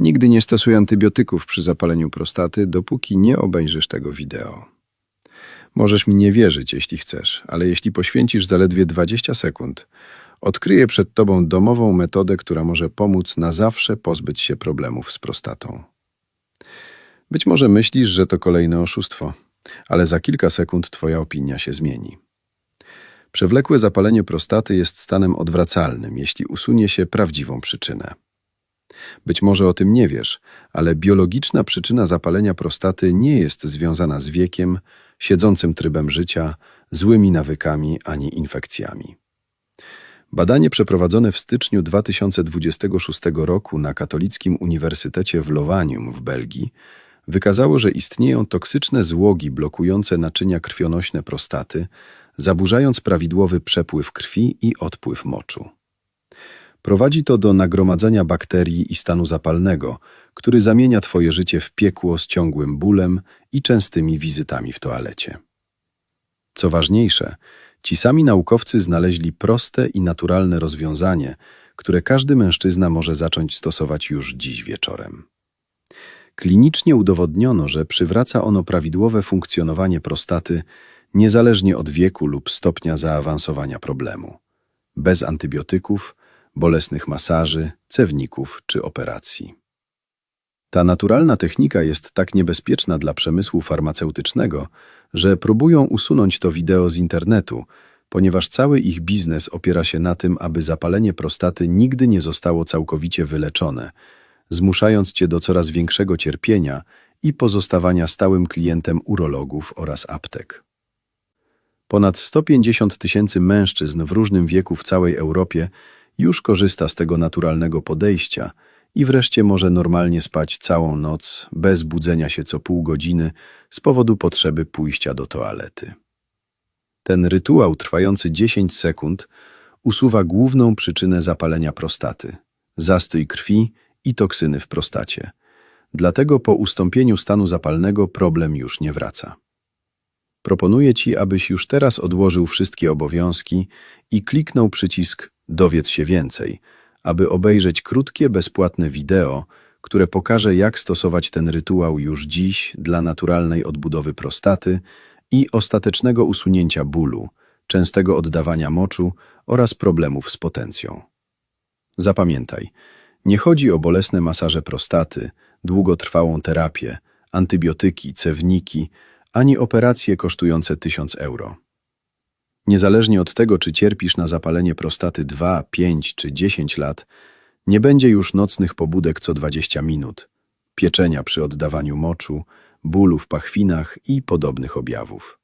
Nigdy nie stosuj antybiotyków przy zapaleniu prostaty, dopóki nie obejrzysz tego wideo. Możesz mi nie wierzyć, jeśli chcesz, ale jeśli poświęcisz zaledwie 20 sekund, odkryję przed tobą domową metodę, która może pomóc na zawsze pozbyć się problemów z prostatą. Być może myślisz, że to kolejne oszustwo, ale za kilka sekund twoja opinia się zmieni. Przewlekłe zapalenie prostaty jest stanem odwracalnym, jeśli usunie się prawdziwą przyczynę. Być może o tym nie wiesz, ale biologiczna przyczyna zapalenia prostaty nie jest związana z wiekiem, siedzącym trybem życia, złymi nawykami ani infekcjami. Badanie przeprowadzone w styczniu 2026 roku na Katolickim Uniwersytecie w Lowanium w Belgii wykazało, że istnieją toksyczne złogi blokujące naczynia krwionośne prostaty, zaburzając prawidłowy przepływ krwi i odpływ moczu. Prowadzi to do nagromadzenia bakterii i stanu zapalnego, który zamienia twoje życie w piekło z ciągłym bólem i częstymi wizytami w toalecie. Co ważniejsze, ci sami naukowcy znaleźli proste i naturalne rozwiązanie, które każdy mężczyzna może zacząć stosować już dziś wieczorem. Klinicznie udowodniono, że przywraca ono prawidłowe funkcjonowanie prostaty niezależnie od wieku lub stopnia zaawansowania problemu. Bez antybiotyków, bolesnych masaży, cewników czy operacji. Ta naturalna technika jest tak niebezpieczna dla przemysłu farmaceutycznego, że próbują usunąć to wideo z internetu, ponieważ cały ich biznes opiera się na tym, aby zapalenie prostaty nigdy nie zostało całkowicie wyleczone, zmuszając cię do coraz większego cierpienia i pozostawania stałym klientem urologów oraz aptek. Ponad 150 000 mężczyzn w różnym wieku w całej Europie już korzysta z tego naturalnego podejścia i wreszcie może normalnie spać całą noc, bez budzenia się co pół godziny z powodu potrzeby pójścia do toalety. Ten rytuał trwający 10 sekund usuwa główną przyczynę zapalenia prostaty – zastój krwi i toksyny w prostacie. Dlatego po ustąpieniu stanu zapalnego problem już nie wraca. Proponuję ci, abyś już teraz odłożył wszystkie obowiązki i kliknął przycisk Dowiedz się więcej, aby obejrzeć krótkie, bezpłatne wideo, które pokaże, jak stosować ten rytuał już dziś dla naturalnej odbudowy prostaty i ostatecznego usunięcia bólu, częstego oddawania moczu oraz problemów z potencją. Zapamiętaj, nie chodzi o bolesne masaże prostaty, długotrwałą terapię, antybiotyki, cewniki, ani operacje kosztujące 1000 euro. Niezależnie od tego, czy cierpisz na zapalenie prostaty 2, 5 czy 10 lat, nie będzie już nocnych pobudek co 20 minut, pieczenia przy oddawaniu moczu, bólu w pachwinach i podobnych objawów.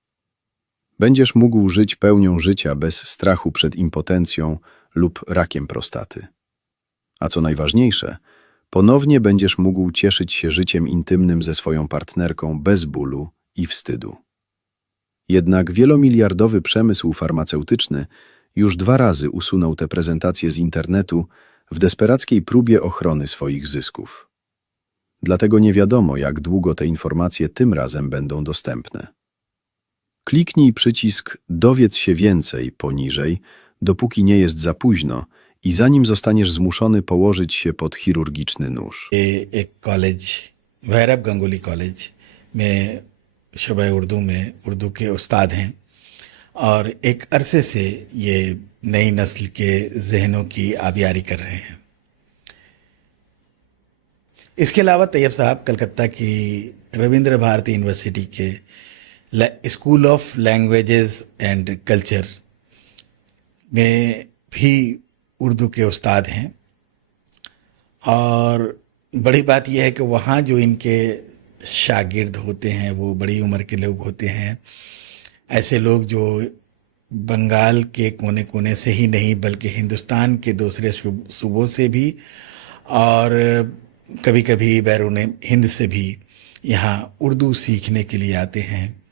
Będziesz mógł żyć pełnią życia bez strachu przed impotencją lub rakiem prostaty. A co najważniejsze, ponownie będziesz mógł cieszyć się życiem intymnym ze swoją partnerką bez bólu i wstydu. Jednak wielomiliardowy przemysł farmaceutyczny już 2 razy usunął te prezentacje z internetu w desperackiej próbie ochrony swoich zysków. Dlatego nie wiadomo, jak długo te informacje tym razem będą dostępne. Kliknij przycisk Dowiedz się więcej poniżej, dopóki nie jest za późno i zanim zostaniesz zmuszony położyć się pod chirurgiczny nóż. College Bhairab Ganguly college में शोबा उर्दू में उर्दू के उस्ताद हैं और एक अरसे से ये नई नस्ल के जहनों की आबियारी कर रहे हैं। इसके अलावा तैयब साहब कलकत्ता की रविंद्र भारती यूनिवर्सिटी के school of languages and culture में भी उर्दू के उस्ताद हैं और बड़ी बात यह है कि वहाँ जो इनके शागिर्द होते हैं वो बड़ी उम्र के लोग होते हैं, ऐसे लोग जो बंगाल के कोने कोने से ही नहीं बल्कि हिंदुस्तान के दूसरे सूबों से भी और कभी कभी बैरून हिंद से भी यहाँ उर्दू सीखने के लिए आते हैं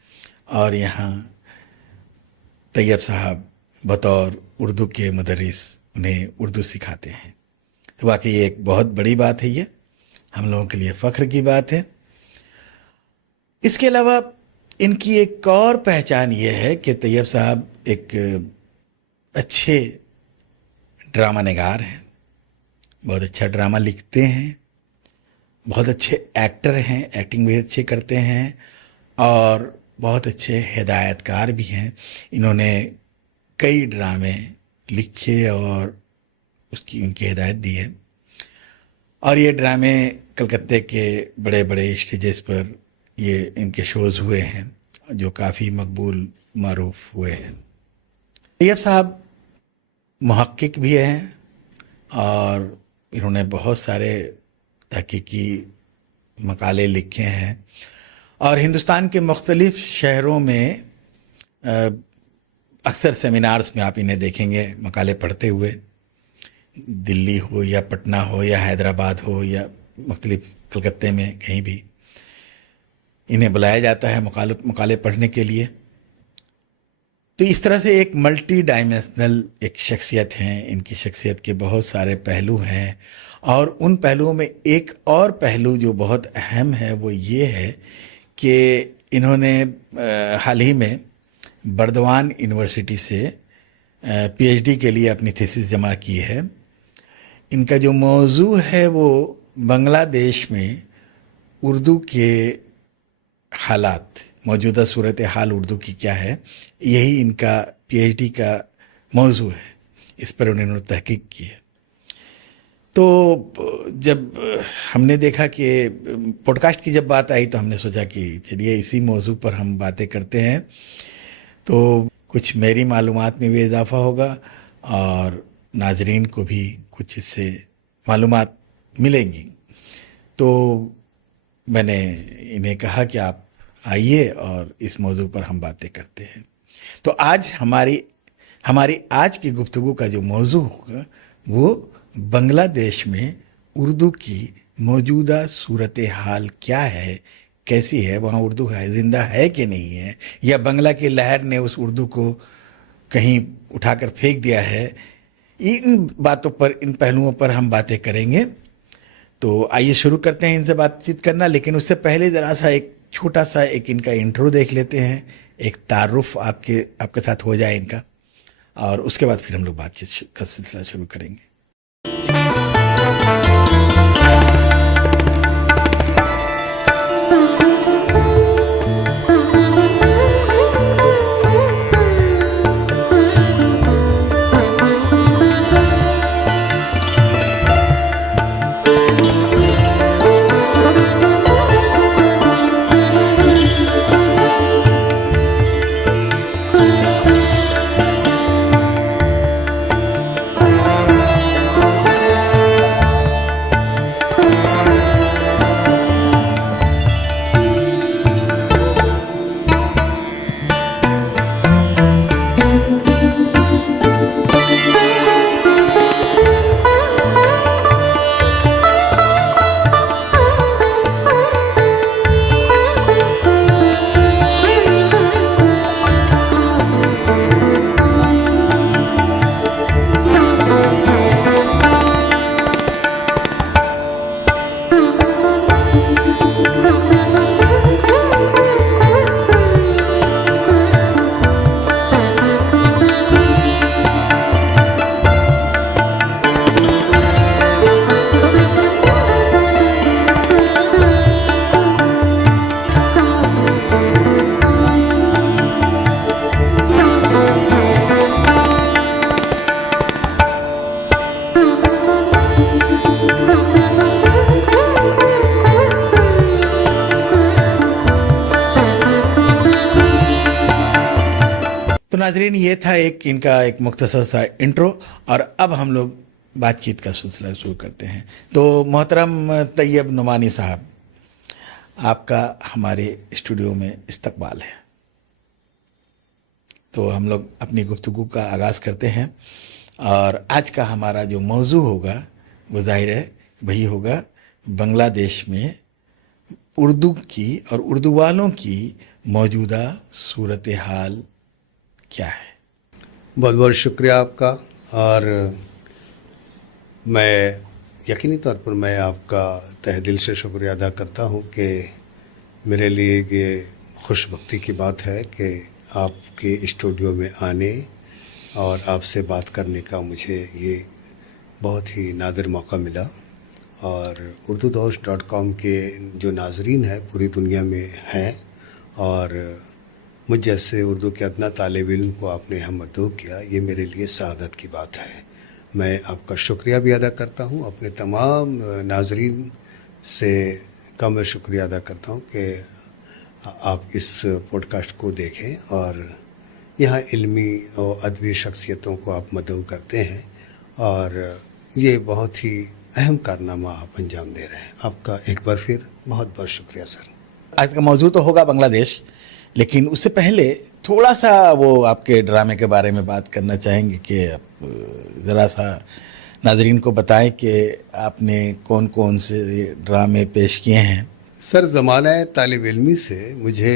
और यहाँ तैयब साहब बतौर उर्दू के मुदर्रिस उन्हें उर्दू सिखाते हैं। तो वाकई एक बहुत बड़ी बात है, ये हम लोगों के लिए फ़ख्र की बात है। इसके अलावा इनकी एक और पहचान ये है कि तैयब साहब एक अच्छे ड्रामा निगार हैं, बहुत अच्छा ड्रामा लिखते हैं बहुत अच्छे एक्टर हैं, एक्टिंग भी अच्छे करते हैं और बहुत अच्छे हिदायतकार भी हैं। इन्होंने कई ड्रामे लिखे और उसकी उनकी हिदायत दी है और ये ड्रामे कलकत्ते के बड़े बड़े स्टेजेस पर ये इनके शोज़ हुए हैं जो काफ़ी मकबूल मारूफ हुए हैं। तैयब साहब मुहक्किक भी हैं और इन्होंने बहुत सारे तहकीकी मकाले लिखे हैं और हिंदुस्तान के मुख्तलिफ़ शहरों में अक्सर सेमिनार्स में आप इन्हें देखेंगे मकाले पढ़ते हुए। दिल्ली हो या पटना हो या हैदराबाद हो या मुख्तलिफ़ कलकत्ते में कहीं भी इन्हें बुलाया जाता है मकाले पढ़ने के लिए। तो इस तरह से एक मल्टी डायमेंशनल एक शख्सियत हैं। इनकी शख्सियत के बहुत सारे पहलू हैं और उन पहलुओं में एक और पहलू जो बहुत अहम है वो ये है कि इन्होंने हाल ही में बर्दवान यूनिवर्सिटी से पीएचडी के लिए अपनी थीसिस जमा की है। इनका जो मौजू है वो बांग्लादेश में उर्दू के हालात, मौजूदा सूरत हाल उर्दू की क्या है, यही इनका पीएचडी का मौजू है। इस पर उन्होंने तहकीक की है। तो जब हमने देखा कि पॉडकास्ट की जब बात आई तो हमने सोचा कि चलिए इसी मौजू पर हम बातें करते हैं, तो कुछ मेरी मालूमात में भी इजाफ़ा होगा और नाजरीन को भी कुछ इससे मालूमात मिलेंगी। तो मैंने इन्हें कहा कि आप आइए और इस मौजू पर हम बातें करते हैं। तो आज हमारी आज की गुफ्तगू का जो मौजू होगा वो बांग्लादेश में उर्दू की मौजूदा सूरत हाल क्या है, कैसी है, वहाँ उर्दू है ज़िंदा है कि नहीं है, या बांग्ला की लहर ने उस उर्दू को कहीं उठाकर फेंक दिया है। इन बातों पर, इन पहलुओं पर हम बातें करेंगे। तो आइए शुरू करते हैं इनसे बातचीत करना, लेकिन उससे पहले ज़रा सा एक छोटा सा एक इनका इंट्रो देख लेते हैं, एक तारुफ आपके साथ हो जाए इनका, और उसके बाद फिर हम लोग बातचीत का सिलसिला शुरू करेंगे। तो नाजरीन, ये था इनका एक मुख्तसर सा इंट्रो, और अब हम लोग बातचीत का सिलसिला शुरू करते हैं। तो मोहतरम तैयब नुमानी साहब, आपका हमारे स्टूडियो में इस्तकबाल है। तो हम लोग अपनी गुफ्तगू का आगाज़ करते हैं और आज का हमारा जो मौजू होगा वो ज़ाहिर है वही होगा बांग्लादेश में उर्दू की और उर्दू वालों की मौजूदा सूरत हाल क्या है। बहुत बहुत शुक्रिया आपका, और मैं यकीनी तौर पर मैं आपका तहे दिल से शुक्रिया अदा करता हूँ कि मेरे लिए ये खुशबख्ती की बात है कि आपके स्टूडियो में आने और आपसे बात करने का मुझे ये बहुत ही नादिर मौका मिला। और urdudost.com के जो नाजरीन हैं पूरी दुनिया में हैं, और मुझ जैसे उर्दू के अदना तालिब इल्म को आपने यहाँ मदऊ किया, ये मेरे लिए सआदत की बात है। मैं आपका शुक्रिया भी अदा करता हूँ। अपने तमाम नाजरीन से का मैं शुक्रिया अदा करता हूँ कि आप इस पॉडकास्ट को देखें और यहाँ इल्मी और अदबी शख्सियतों को आप मदऊ करते हैं, और ये बहुत ही अहम कारनामा आप अंजाम दे रहे हैं। आपका एक बार फिर बहुत बहुत शुक्रिया सर। आज का मौजूद तो होगा बांग्लादेश, लेकिन उससे पहले थोड़ा सा वो आपके ड्रामे के बारे में बात करना चाहेंगे कि आप ज़रा सा नाजरीन को बताएं कि आपने कौन कौन से ड्रामे पेश किए हैं। सर, ज़माना तालिब इल्मी से मुझे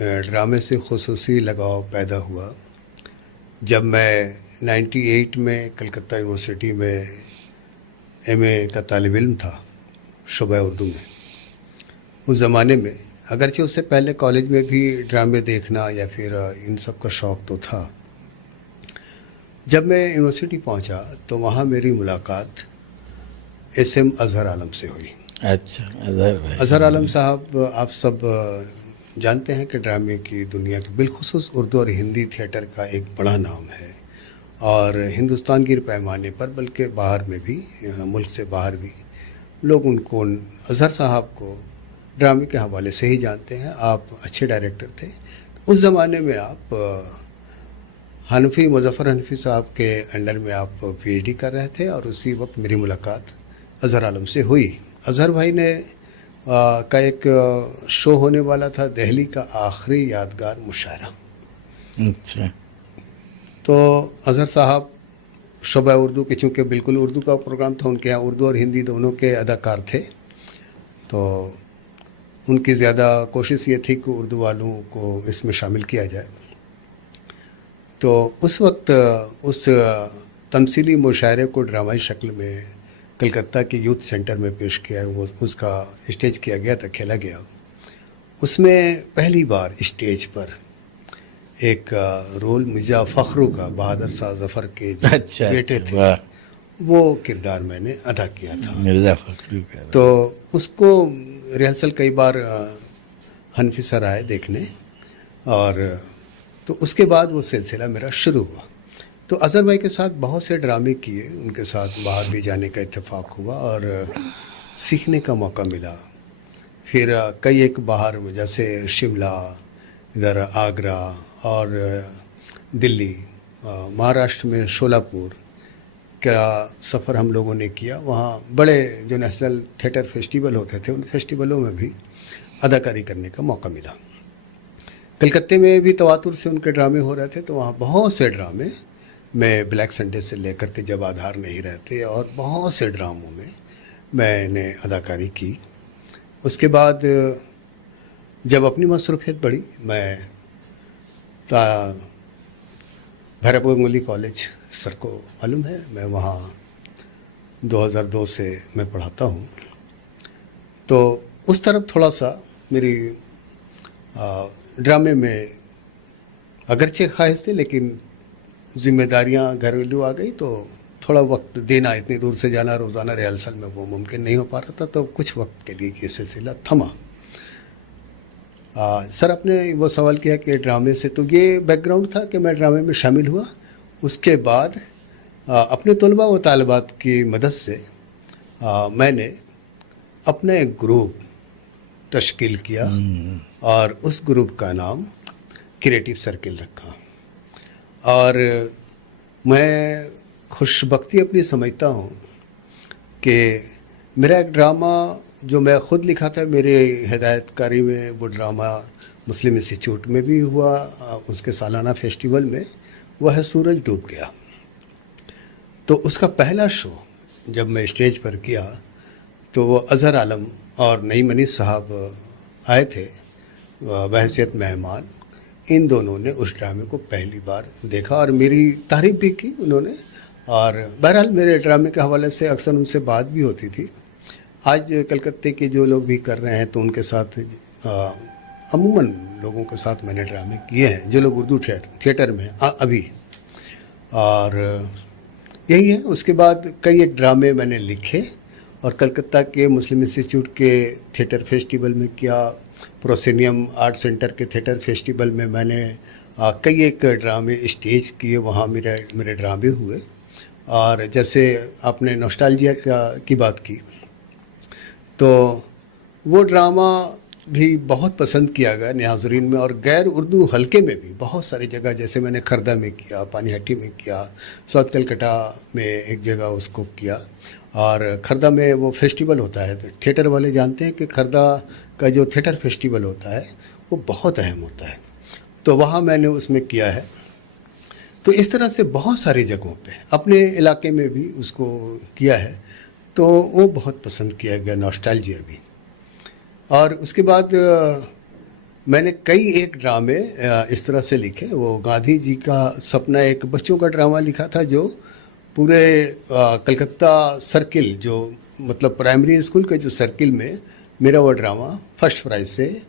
ड्रामे से खुसूसी लगाव पैदा हुआ जब मैं 98 में कलकत्ता यूनिवर्सिटी में एमए का तालिब इल्म था शुबा उर्दू में। उस ज़माने में अगरचे उससे पहले कॉलेज में भी ड्रामे देखना या फिर इन सब का शौक़ तो था। जब मैं यूनिवर्सिटी पहुंचा तो वहाँ मेरी मुलाकात एसएम अजहर आलम से हुई। अच्छा, अजहर भाई। अजहर आलम साहब आप सब जानते हैं कि ड्रामे की दुनिया के बिलखुसूस उर्दू और हिंदी थिएटर का एक बड़ा नाम है, और हिंदुस्तान के पैमाने पर बल्कि बाहर में भी, मुल्क से बाहर भी लोग उनको, अजहर साहब को ड्रामे के हवाले से ही जानते हैं। आप अच्छे डायरेक्टर थे। उस ज़माने में आप मुज़फ़्फ़र हनफी साहब के अंडर में आप पीएचडी कर रहे थे, और उसी वक्त मेरी मुलाकात अजहर आलम से हुई। अजहर भाई ने का एक शो होने वाला था, दिल्ली का आखिरी यादगार मुशायरा। अच्छा। तो अजहर साहब शुबा उर्दू के, चूँकि बिल्कुल उर्दू का प्रोग्राम था, उनके यहाँ उर्दू और हिंदी दोनों के अदाकार थे, तो उनकी ज़्यादा कोशिश ये थी कि उर्दू वालों को इसमें शामिल किया जाए। तो उस वक्त उस तमसीली मुशायरे को ड्रामाई शक्ल में कलकत्ता के यूथ सेंटर में पेश किया, वो उसका स्टेज किया गया था, खेला गया। उसमें पहली बार स्टेज पर एक रोल मिर्ज़ा फ़खरू का, बहादुर शाह ज़फ़र के जो अच्छा, बेटे थे, वो किरदार मैंने अदा किया था, मिर्ज़ा फ़खरू का। तो उसको रिहर्सल कई बार हनफी सर आए देखने, और तो उसके बाद वो सिलसिला मेरा शुरू हुआ। तो अज़हर भाई के साथ बहुत से ड्रामे किए, उनके साथ बाहर भी जाने का इत्तेफाक हुआ और सीखने का मौका मिला। फिर कई एक बाहर, जैसे शिमला, इधर आगरा और दिल्ली, महाराष्ट्र में शोलापुर का सफ़र हम लोगों ने किया। वहाँ बड़े जो नेशनल थिएटर फेस्टिवल होते थे, उन फेस्टिवलों में भी अदाकारी करने का मौका मिला। कलकत्ते में भी तवातुर से उनके ड्रामे हो रहे थे, तो वहाँ बहुत से ड्रामे मैं ब्लैक संडे से लेकर के जब आधार नहीं रहते, और बहुत से ड्रामों में मैंने अदाकारी की। उसके बाद जब अपनी मसरूफियत बढ़ी, मैं भैरव गंगोली कॉलेज, सर को मालूम है, मैं वहाँ 2002 से मैं पढ़ाता हूँ, तो उस तरफ थोड़ा सा मेरी ड्रामे में अगरचे ख्वाहिश थी, लेकिन जिम्मेदारियाँ घरेलू आ गई, तो थोड़ा वक्त देना, इतनी दूर से जाना रोज़ाना रिहर्सल में, वो मुमकिन नहीं हो पा रहा था। तो कुछ वक्त के लिए ये सिलसिला थमा। सर, आपने वो सवाल किया कि ड्रामे से, तो ये बैकग्राउंड था कि मैं ड्रामे में शामिल हुआ। उसके बाद अपने तलबा व तालिबात की मदद से मैंने अपना एक ग्रुप तश्कील किया, और उस ग्रुप का नाम क्रिएटिव सर्किल रखा। और मैं खुशबख्ती अपनी समझता हूँ कि मेरा एक ड्रामा जो मैं ख़ुद लिखा था, मेरे हिदायतकारी में वो ड्रामा मुस्लिम इंस्टीट्यूट में भी हुआ, उसके सालाना फेस्टिवल में, वह है सूरज डूब गया। तो उसका पहला शो जब मैं स्टेज पर किया, तो वो अज़हर आलम और नईम अनीस साहब आए थे बहैसियत मेहमान। इन दोनों ने उस ड्रामे को पहली बार देखा और मेरी तारीफ़ भी की उन्होंने। और बहरहाल मेरे ड्रामे के हवाले से अक्सर उनसे बात भी होती थी। आज कलकत्ते के जो लोग भी कर रहे हैं, तो उनके साथ अमूमन लोगों के साथ मैंने ड्रामे किए हैं, जो लोग उर्दू थिएटर में हैं अभी। और यही है। उसके बाद कई एक ड्रामे मैंने लिखे और कलकत्ता के मुस्लिम इंस्टीट्यूट के थिएटर फेस्टिवल में किया, प्रोसेनियम आर्ट सेंटर के थिएटर फेस्टिवल में मैंने कई एक ड्रामे स्टेज किए, वहाँ मेरे ड्रामे हुए। और जैसे आपने नॉस्टैल्जिया की बात की, तो वो ड्रामा भी बहुत पसंद किया गया नाज़रीन में। और गैर उर्दू हलके में भी बहुत सारी जगह, जैसे मैंने खर्दा में किया, पानीहाटी में किया, साउथ कलकत्ता में एक जगह उसको किया। और खर्दा में वो फेस्टिवल होता है, तो थिएटर वाले जानते हैं कि खर्दा का जो थिएटर फेस्टिवल होता है वो बहुत अहम होता है, तो वहाँ मैंने उसमें किया है। तो इस तरह से बहुत सारी जगहों पे अपने इलाके में भी उसको किया है, तो वो बहुत पसंद किया गया नॉस्टैल्जिया भी। और उसके बाद मैंने कई एक ड्रामे इस तरह से लिखे। वो गांधी जी का सपना, एक बच्चों का ड्रामा लिखा था जो पूरे कलकत्ता सर्किल, जो मतलब प्राइमरी स्कूल के जो सर्किल में मेरा वो ड्रामा फर्स्ट प्राइज़ से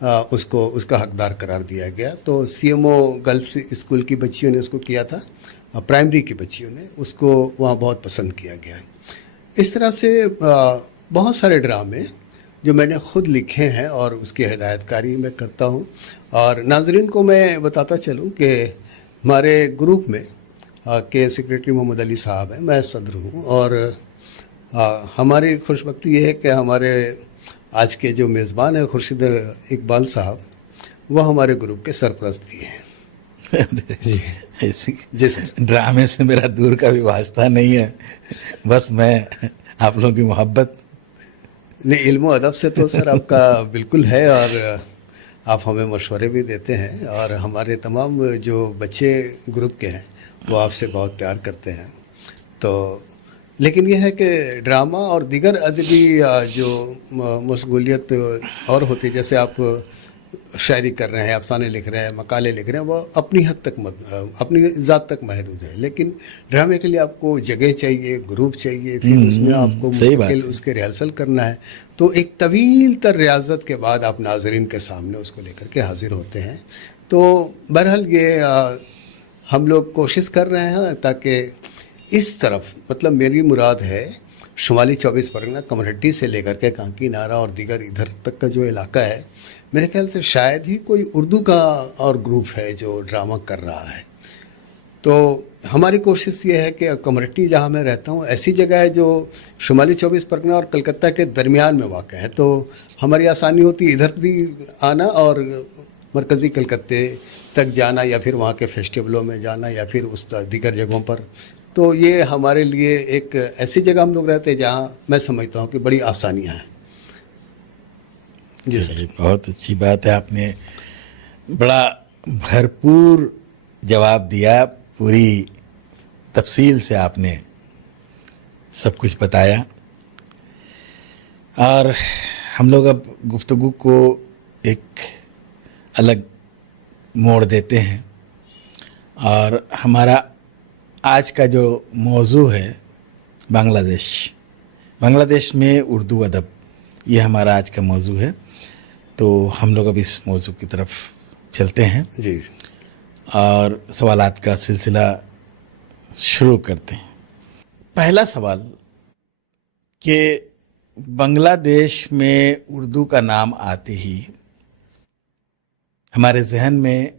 उसका हकदार करार दिया गया। तो सीएमओ गर्ल्स स्कूल की बच्चियों ने उसको किया था, प्राइमरी की बच्चियों ने उसको वहाँ बहुत पसंद किया गया। इस तरह से बहुत सारे ड्रामे जो मैंने ख़ुद लिखे हैं और उसकी हिदायतकारी मैं करता हूँ। और नाज़रीन को मैं बताता चलूँ कि हमारे ग्रुप में के सेक्रेटरी मोहम्मद अली साहब हैं, मैं सदर हूँ। और हमारी खुशबख्ती ये है कि हमारे आज के जो मेज़बान हैं खुर्शीद इकबाल साहब, वो हमारे ग्रुप के सरपरस्त भी हैं। जी सर। ड्रामे से मेरा दूर का भी वास्ता नहीं है, बस मैं आप लोगों की मोहब्बत। नहीं, इल्म अदब से तो सर आपका बिल्कुल है, और आप हमें मशवरे भी देते हैं। और हमारे तमाम जो बच्चे ग्रुप के हैं वो आपसे बहुत प्यार करते हैं। तो लेकिन यह है कि ड्रामा और दीगर अदबी जो मशगूलियत और होती है, जैसे आप शायरी कर रहे हैं, अफसाने लिख रहे हैं, मकाले लिख रहे हैं, वो अपनी हद तक अपनी ज़ात तक महदूद है। लेकिन ड्रामे के लिए आपको जगह चाहिए, ग्रुप चाहिए, फिर उसमें आपको मुस्तकिल उसके रिहर्सल करना है। तो एक तवील तर रियाजत के बाद आप नाजरीन के सामने उसको लेकर के हाजिर होते हैं। तो बहरहाल ये हम लोग कोशिश कर रहे हैं ताकि इस तरफ, मतलब मेरी मुराद है शुमाली 24 परगना, कमरहट्टी से लेकर के कांकी नारा और दीगर इधर तक का जो इलाका है, मेरे ख्याल से शायद ही कोई उर्दू का और ग्रुप है जो ड्रामा कर रहा है। तो हमारी कोशिश ये है कि कमरहट्टी जहाँ मैं रहता हूँ ऐसी जगह है जो शुमाली 24 परगना और कलकत्ता के दरमियान में वाक़ है, तो हमारी आसानी होती है इधर भी आना और मरकज़ी कलकत्ते तक जाना, या फिर वहाँ के फेस्टिवलों में जाना, या फिर उस दीगर जगहों पर। तो ये हमारे लिए एक ऐसी जगह हम लोग रहते हैं जहाँ मैं समझता हूँ कि बड़ी आसानियाँ हैं। जी सर, बहुत अच्छी बात है, आपने बड़ा भरपूर जवाब दिया, पूरी तफसील से आपने सब कुछ बताया। और हम लोग अब गुफ्तगू को एक अलग मोड़ देते हैं, और हमारा आज का जो मौजू है बांग्लादेश में उर्दू अदब, ये हमारा आज का मौजू है। तो हम लोग अब इस मौजू की तरफ चलते हैं जी, और सवालात का सिलसिला शुरू करते हैं। पहला सवाल कि बांग्लादेश में उर्दू का नाम आते ही हमारे जहन में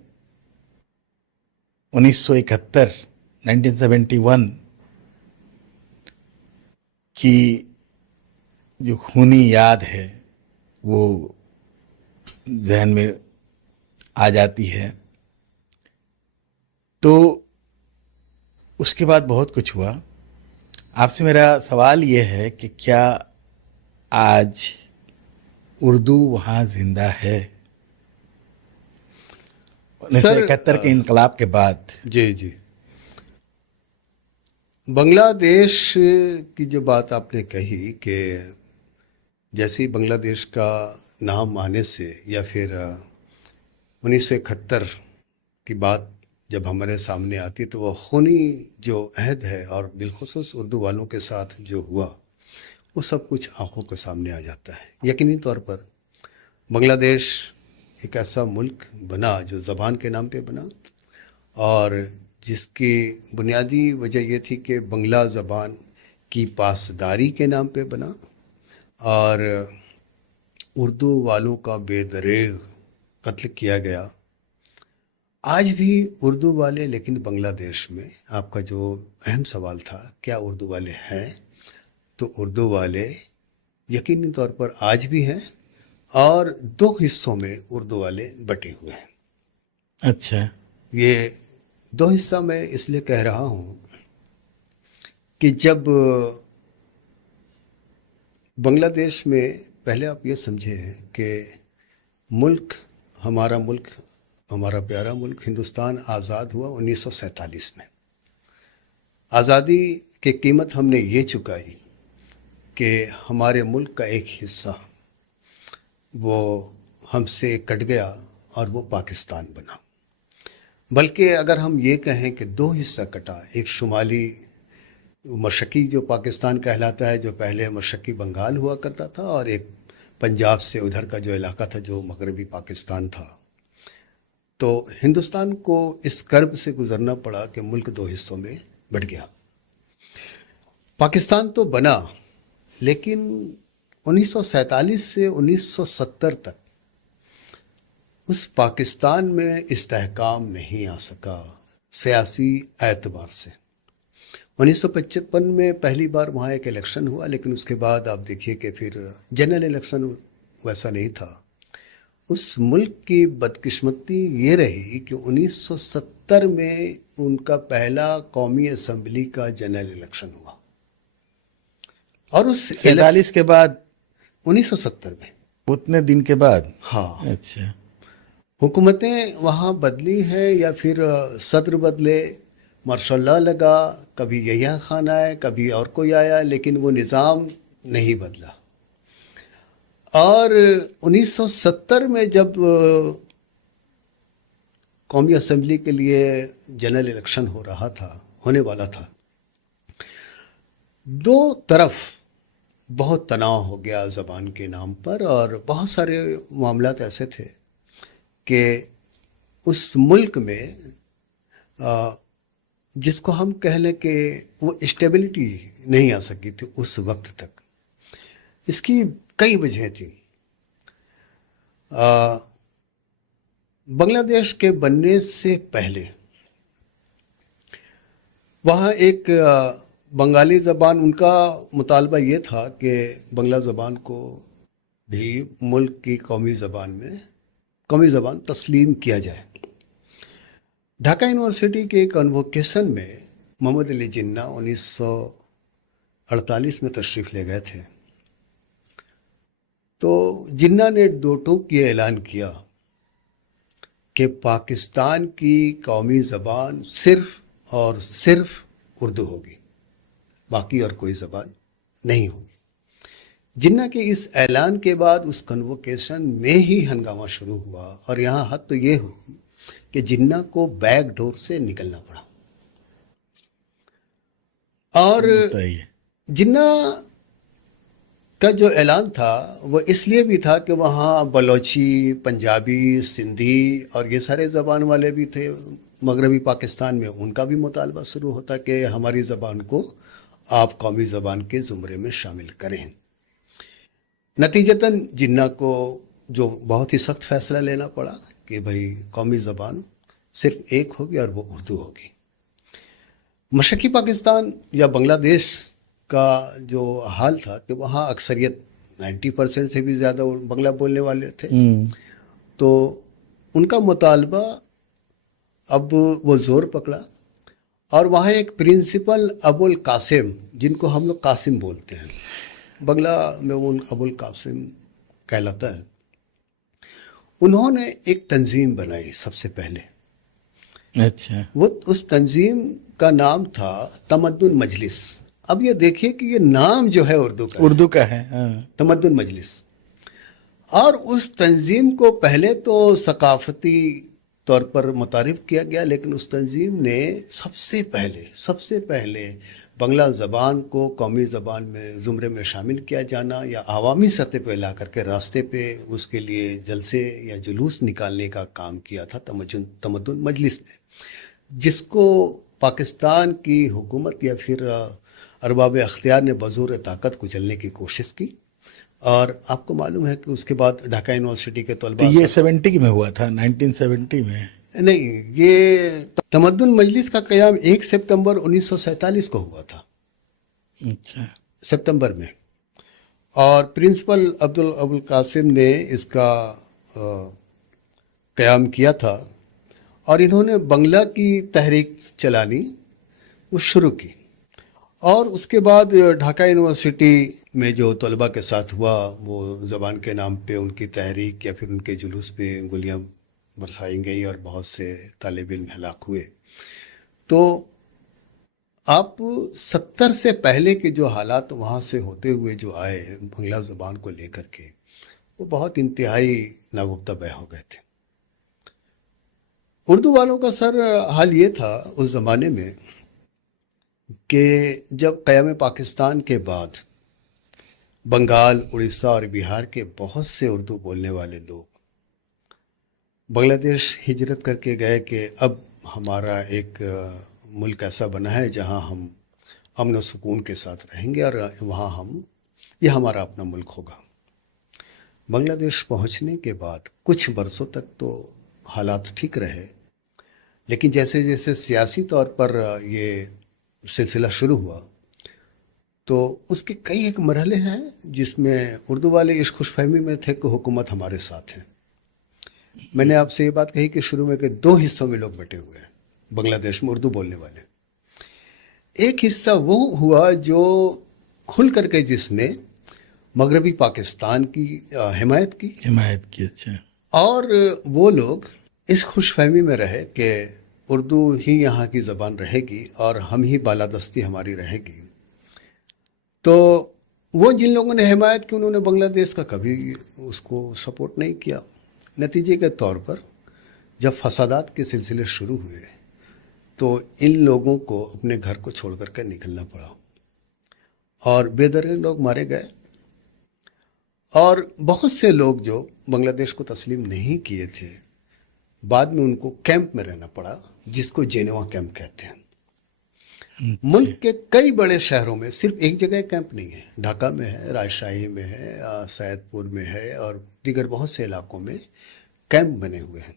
1971 की जो खूनी याद है वो जहन में आ जाती है। तो उसके बाद बहुत कुछ हुआ। आपसे मेरा सवाल ये है कि क्या आज उर्दू वहाँ जिंदा है? 1971 के इनकलाब के बाद। जी जी, बांग्लादेश की जो बात आपने कही कि जैसे ही बांग्लादेश का नाम आने से, या फिर 1971 की बात जब हमारे सामने आती है, तो वो खूनी जो अहद है और बिलखुसूस उर्दू वालों के साथ जो हुआ, वो सब कुछ आंखों के सामने आ जाता है। यकीनी तौर पर बांग्लादेश एक ऐसा मुल्क बना जो ज़बान के नाम पे बना, और जिसकी बुनियादी वजह ये थी कि बंगला ज़बान की पासदारी के नाम पे बना और उर्दू वालों का बेदरेग कत्ल किया गया। आज भी उर्दू वाले, लेकिन बांग्लादेश में आपका जो अहम सवाल था क्या उर्दू वाले हैं, तो उर्दू वाले यकीनी तौर पर आज भी हैं और दो हिस्सों में उर्दू वाले बटे हुए हैं। अच्छा। ये दो हिस्सा मैं इसलिए कह रहा हूँ कि जब बांग्लादेश में, पहले आप ये समझें कि हमारा प्यारा मुल्क हिंदुस्तान आज़ाद हुआ 1947 में। आज़ादी की कीमत हमने ये चुकाई कि हमारे मुल्क का एक हिस्सा वो हमसे कट गया और वो पाकिस्तान बना। बल्कि अगर हम ये कहें कि दो हिस्सा कटा, एक शुमाली मशरक़ी जो पाकिस्तान कहलाता है, जो पहले मशरक़ी बंगाल हुआ करता था, और एक पंजाब से उधर का जो इलाका था जो मगरबी पाकिस्तान था, तो हिंदुस्तान को इस कर्ब से गुज़रना पड़ा कि मुल्क दो हिस्सों में बट गया। पाकिस्तान तो बना, लेकिन 1947 से 1970 तक उस पाकिस्तान में इस्तेहकाम नहीं आ सका सियासी एतबार से। 1955 में पहली बार वहाँ एक इलेक्शन हुआ, लेकिन उसके बाद आप देखिए कि फिर जनरल इलेक्शन वैसा नहीं था। उस मुल्क की बदकिस्मती ये रही कि 1970 में उनका पहला कौमी असम्बली का जनरल इलेक्शन हुआ, और उस 47 के बाद, 1970 में, उतने दिन के बाद। हाँ, अच्छा। हुकूमतें वहाँ बदली हैं या फिर सदर बदले, मार्शल लॉ लगा, कभी यहिया खान आए, कभी और कोई आया, लेकिन वो निज़ाम नहीं बदला। और 1970 में जब कौमी असम्बली के लिए जनरल इलेक्शन होने वाला था, दो तरफ बहुत तनाव हो गया ज़बान के नाम पर, और बहुत सारे मामलात ऐसे थे कि उस मुल्क में जिसको हम कह लें कि वो स्टेबिलिटी नहीं आ सकी थी उस वक्त तक। इसकी कई वजह थी। बांग्लादेश के बनने से पहले वहाँ एक बंगाली ज़बान, उनका मुतालबा ये था कि बांग्ला ज़बान को भी मुल्क की कौमी ज़बान तस्लीम किया जाए। ढाका यूनिवर्सिटी के कन्वोकेशन में मोहम्मद अली जिन्ना 1948 में तशरीफ़ ले गए थे। तो जिन्ना ने दो टूक ये ऐलान किया कि पाकिस्तान की कौमी ज़बान सिर्फ़ और सिर्फ उर्दू होगी, बाकी और कोई ज़बान नहीं होगी। जिन्ना के इस ऐलान के बाद उस कन्वोकेशन में ही हंगामा शुरू हुआ, और यहाँ हद तो ये हुई कि जिन्ना को बैक डोर से निकलना पड़ा। और जिन्ना का जो ऐलान था वो इसलिए भी था कि वहाँ बलोची, पंजाबी, सिंधी और ये सारे ज़बान वाले भी थे मगरबी पाकिस्तान में। उनका भी मुतालबा शुरू होता कि हमारी ज़बान को आप कौमी ज़बान के ज़ुमरे में शामिल करें। नतीजतन जिन्ना को जो बहुत ही सख्त फैसला लेना पड़ा कि भाई कौमी ज़बान सिर्फ एक होगी और वो उर्दू होगी। मशरक़ी पाकिस्तान या बांग्लादेश का जो हाल था कि वहाँ अक्सरियत 90% से भी ज़्यादा बंगला बोलने वाले थे। तो उनका मुतालबा अब वो ज़ोर पकड़ा, और वहाँ एक प्रिंसिपल अबुल कासिम, जिनको हम लोग कासिम बोलते हैं, बंगला में वो अबुल कासिम कहलाता है, उन्होंने एक तंजीम बनाई सबसे पहले। अच्छा। वो उस तंजीम का नाम था तमद्दुन मजलिस। अब ये देखिए कि ये नाम जो है उर्दू का है, तमद्दुन मजलिस। और उस तंजीम को पहले तो सकाफती तौर पर मुतारिफ किया गया, लेकिन उस तंजीम ने सबसे पहले बंगला ज़बान को कौमी ज़बान में ज़ुमरे में शामिल किया जाना या आवामी सतह पे ला करके रास्ते पे उसके लिए जलसे या जुलूस निकालने का काम किया था तमद्दुन मजलिस ने, जिसको पाकिस्तान की हुकूमत या फिर अरबाब अख्तियार ने बज़ोर ताकत कुचलने की कोशिश की। और आपको मालूम है कि उसके बाद ढाका यूनिवर्सिटी के तो तलबा ये 70 में हुआ था, 1970 में। नहीं, ये तमद्दुन मजलिस का क़याम 1 सितंबर 1947 को हुआ था, अच्छा। सितंबर में। और प्रिंसिपल अबुल कासिम ने इसका क़याम किया था और इन्होंने बंगला की तहरीक चलानी वो शुरू की। और उसके बाद ढाका यूनिवर्सिटी में जो तलबा के साथ हुआ, वो ज़बान के नाम पे उनकी तहरीक या फिर उनके जुलूस पे गोलियां बरसाई गई और बहुत से तालिब इल्म हलाक हुए। तो आप 70 से पहले के जो हालात वहाँ से होते हुए जो आए बंगला ज़बान को लेकर के, वो बहुत इंतहाई नागुफ्ता हो गए थे। उर्दू वालों का सर हाल ये था उस ज़माने में कि जब क़याम पाकिस्तान के बाद बंगाल, उड़ीसा और बिहार के बहुत से उर्दू बोलने वाले लोग बांग्लादेश हिजरत करके गए कि अब हमारा एक मुल्क ऐसा बना है जहां हम अमन व सुकून के साथ रहेंगे और वहां ये हमारा अपना मुल्क होगा। बांग्लादेश पहुंचने के बाद कुछ बरसों तक तो हालात ठीक रहे, लेकिन जैसे जैसे सियासी तौर पर ये सिलसिला शुरू हुआ तो उसके कई एक मरहले हैं जिसमें उर्दू वाले इस खुशफहमी में थे कि हुकूमत हमारे साथ है। मैंने आपसे ये बात कही कि शुरू में कि 2 हिस्सों में लोग बटे हुए हैं बांग्लादेश में उर्दू बोलने वाले। एक हिस्सा वो हुआ जो खुल करके जिसने मगरबी पाकिस्तान की हिमायत की। अच्छा। और वो लोग इस खुशफहमी में रहे कि उर्दू ही यहाँ की ज़बान रहेगी और हम ही बालादस्ती हमारी रहेगी। तो वो जिन लोगों ने हिमायत की उन्होंने बांग्लादेश का कभी उसको सपोर्ट नहीं किया। नतीजे के तौर पर जब फसादात के सिलसिले शुरू हुए तो इन लोगों को अपने घर को छोड़ कर के निकलना पड़ा और बेदर्द लोग मारे गए। और बहुत से लोग जो बांग्लादेश को तस्लीम नहीं किए थे, बाद में उनको कैंप में रहना पड़ा, जिसको जेनेवा कैंप कहते हैं। मुल्क के कई बड़े शहरों में सिर्फ एक जगह कैंप नहीं है, ढाका में है, राजशाही में है, सैदपुर में है और दीगर बहुत से इलाकों में कैंप बने हुए हैं।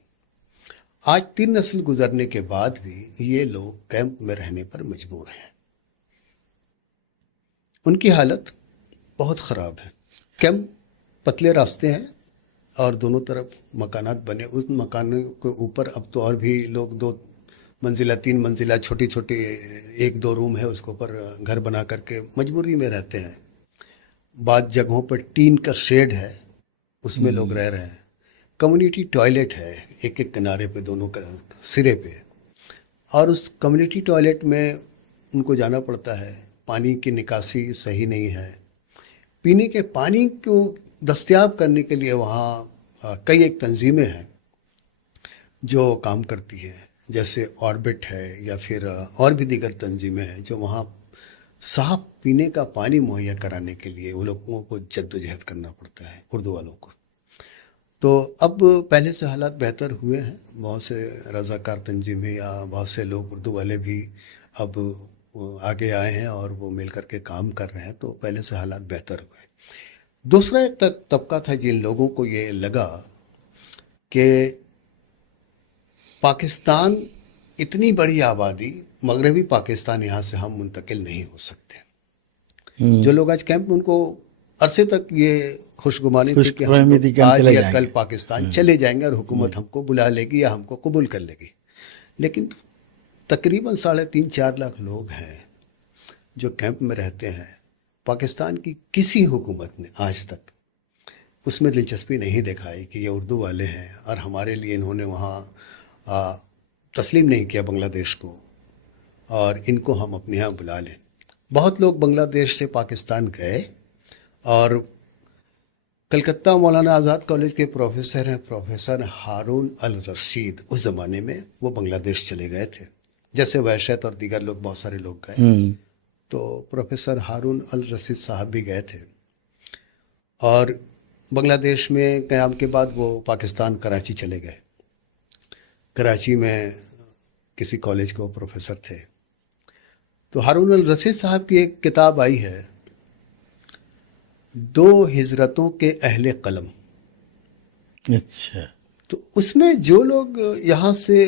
आज 3 नस्ल गुजरने के बाद भी ये लोग कैंप में रहने पर मजबूर हैं। उनकी हालत बहुत ख़राब है। कैंप पतले रास्ते हैं और दोनों तरफ मकानात बने। उस मकानों के ऊपर अब तो और भी लोग 2 मंजिला 3 मंजिला छोटी छोटी 1-2 रूम है, उसके ऊपर घर बना करके मजबूरी में रहते हैं। बाद जगहों पर टीन का शेड है, उसमें लोग रह रहे हैं। कम्युनिटी टॉयलेट है एक एक किनारे पे, दोनों सिरे पे, और उस कम्युनिटी टॉयलेट में उनको जाना पड़ता है। पानी की निकासी सही नहीं है। पीने के पानी को दस्तयाब करने के लिए वहाँ कई एक तंजीमें हैं जो काम करती हैं, जैसे ऑर्बिट है या फिर और भी दीगर तंजीमें हैं जो वहाँ साफ पीने का पानी मुहैया कराने के लिए वो लोगों को जद्दोजहद करना पड़ता है, उर्दू वालों को। तो अब पहले से हालात बेहतर हुए हैं। बहुत से रज़ाकार तंजीमें या बहुत से लोग उर्दू वाले भी अब आगे आए हैं और वो मिल कर के काम कर रहे हैं, तो पहले से हालात बेहतर हुए। दूसरा एक तबका था जिन लोगों को ये लगा कि पाकिस्तान इतनी बड़ी आबादी, मगरबी पाकिस्तान, यहाँ से हम मुंतकिल नहीं हो सकते। जो लोग आज कैंप में, उनको अरसे तक ये खुशगुमानी थी कि हम आज या कल पाकिस्तान चले जाएंगे और हुकूमत हमको बुला लेगी या हमको कबूल कर लेगी। लेकिन तकरीबन 3.5-4 लाख लोग हैं जो कैंप में रहते हैं। पाकिस्तान की किसी हुकूमत ने आज तक उसमें दिलचस्पी नहीं दिखाई कि ये उर्दू वाले हैं और हमारे लिए इन्होंने वहाँ तस्लीम नहीं किया बांग्लादेश को और इनको हम अपने यहाँ बुला लें। बहुत लोग बांग्लादेश से पाकिस्तान गए और कलकत्ता मौलाना आज़ाद कॉलेज के प्रोफेसर हैं, प्रोफेसर हारून अल रशीद, उस ज़माने में वो बांग्लादेश चले गए थे। जैसे वहशत और दीगर लोग, बहुत सारे लोग गए, तो प्रोफेसर हारून अल रशीद साहब भी गए थे। और बांग्लादेश में क़याम के बाद वो पाकिस्तान कराची चले गए। कराची में किसी कॉलेज के वो प्रोफेसर थे। तो हारून अल रशीद साहब की एक किताब आई है, दो हिजरतों के अहले कलम। अच्छा। तो उसमें जो लोग यहाँ से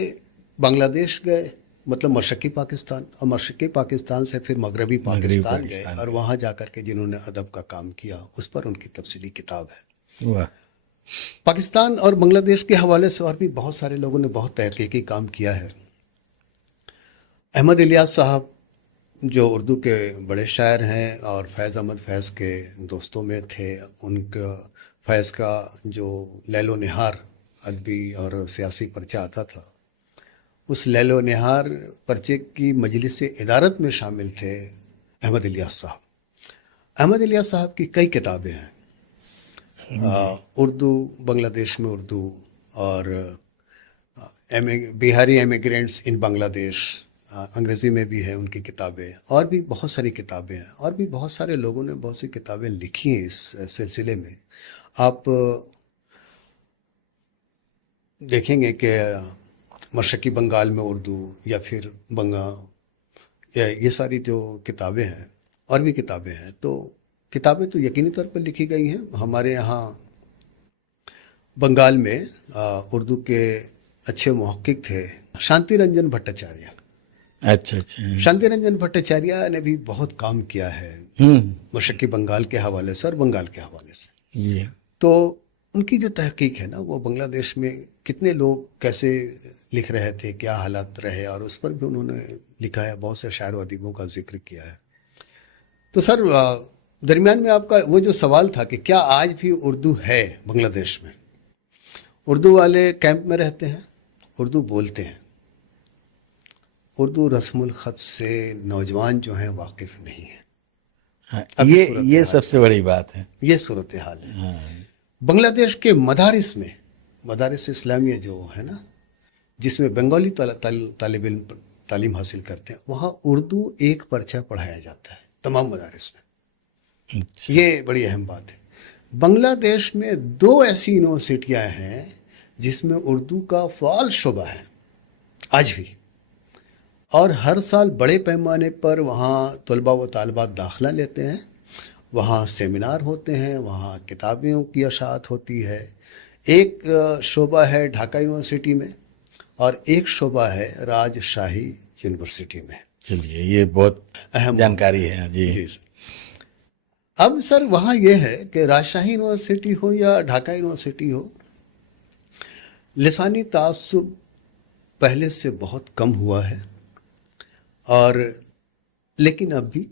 बांग्लादेश गए, मतलब मशरक़ी पाकिस्तान, और मशरक़ी पाकिस्तान से फिर मगरबी पाकिस्तान गए और वहाँ जाकर के जिन्होंने अदब का काम किया, उस पर उनकी तफसीली किताब है। वाह। पाकिस्तान और बांग्लादेश के हवाले से और भी बहुत सारे लोगों ने बहुत तहकीकी काम किया है। अहमद इलियास साहब जो उर्दू के बड़े शायर हैं और फैज़ अहमद फैज़ के दोस्तों में थे, उनका फैज़ का जो लैलो निहार अदबी और सियासी पर्चा आता था, उस लैलो निहार पर्चे की मजलिस इदारत में शामिल थे अहमद इलियास साहब। अहमद इलियास साहब की कई किताबें हैं, उर्दू, बांग्लादेश में उर्दू, और बिहारी एमिग्रेंट्स इन बांग्लादेश, अंग्रेज़ी में भी है उनकी किताबें, और भी बहुत सारी किताबें हैं, और भी बहुत सारे लोगों ने बहुत सी किताबें लिखी हैं इस सिलसिले में। आप देखेंगे कि मशरक़ी बंगाल में उर्दू, या फिर या ये सारी जो किताबें हैं, और भी किताबें हैं, तो किताबें तो यकीनी तौर पर लिखी गई हैं। हमारे यहाँ बंगाल में उर्दू के अच्छे मुहक्किक थे शांति रंजन भट्टाचार्य। अच्छा अच्छा। शांति रंजन भट्टाचार्य ने भी बहुत काम किया है मशरक़ी बंगाल के हवाले से और बंगाल के हवाले से। ये तो उनकी जो तहकीक है ना, वो बांग्लादेश में कितने लोग कैसे लिख रहे थे, क्या हालात रहे, और उस पर भी उन्होंने लिखा है, बहुत से शायर व अदीबों का जिक्र किया है। तो सर, दरमियान में आपका वो जो सवाल था कि क्या आज भी उर्दू है बांग्लादेश में, उर्दू वाले कैंप में रहते हैं, उर्दू बोलते हैं, उर्दू रस्मुल ख़त से नौजवान जो हैं वाकिफ़ नहीं है। हाँ, ये सबसे बड़ी बात है। ये सूरत हाल है। हाँ। बांग्लादेश के मदारिस में, मदारिस इस्लामिया जो है ना, जिसमें बंगाली तालिब इल्म तालीम हासिल करते हैं, वहाँ उर्दू एक पर्चा पढ़ाया जाता है तमाम मदारिस में। अच्छा। ये बड़ी अहम बात है। बांग्लादेश में 2 ऐसी यूनिवर्सिटियाँ हैं जिसमें उर्दू का फ़ाल शुबा है आज भी, और हर साल बड़े पैमाने पर वहाँ तलबा व तालिबात दाखिला लेते हैं, वहाँ सेमिनार होते हैं, वहाँ किताबों की अशात होती है। एक शोबा है ढाका यूनिवर्सिटी में, और एक शोबा है राजशाही यूनिवर्सिटी में। चलिए, ये बहुत अहम जानकारी है जी। जी सर। अब सर, वहाँ ये है कि राजशाही यूनिवर्सिटी हो या ढाका यूनिवर्सिटी हो, लिसानी तासुब पहले से बहुत कम हुआ है, और लेकिन अब भी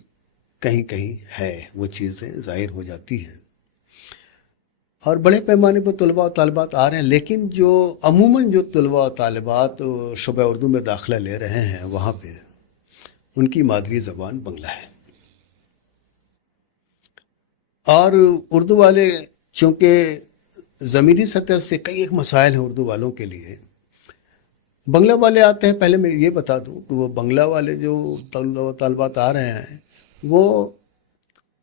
कहीं कहीं है, वो चीज़ें ज़ाहिर हो जाती हैं, और बड़े पैमाने पर तलबा और तालिबात आ रहे हैं। लेकिन जो अमूमन जो तलबा और तालिबात शुबा उर्दू में दाखिला ले रहे हैं, वहाँ पे उनकी मादरी ज़बान बंगला है, और उर्दू वाले चूँकि ज़मीनी सतह से कई एक मसाइल हैं उर्दू वालों के लिए, बंगला वाले आते हैं। पहले मैं ये बता दूं कि वो बंगला वाले जो तालिबात आ रहे हैं, वो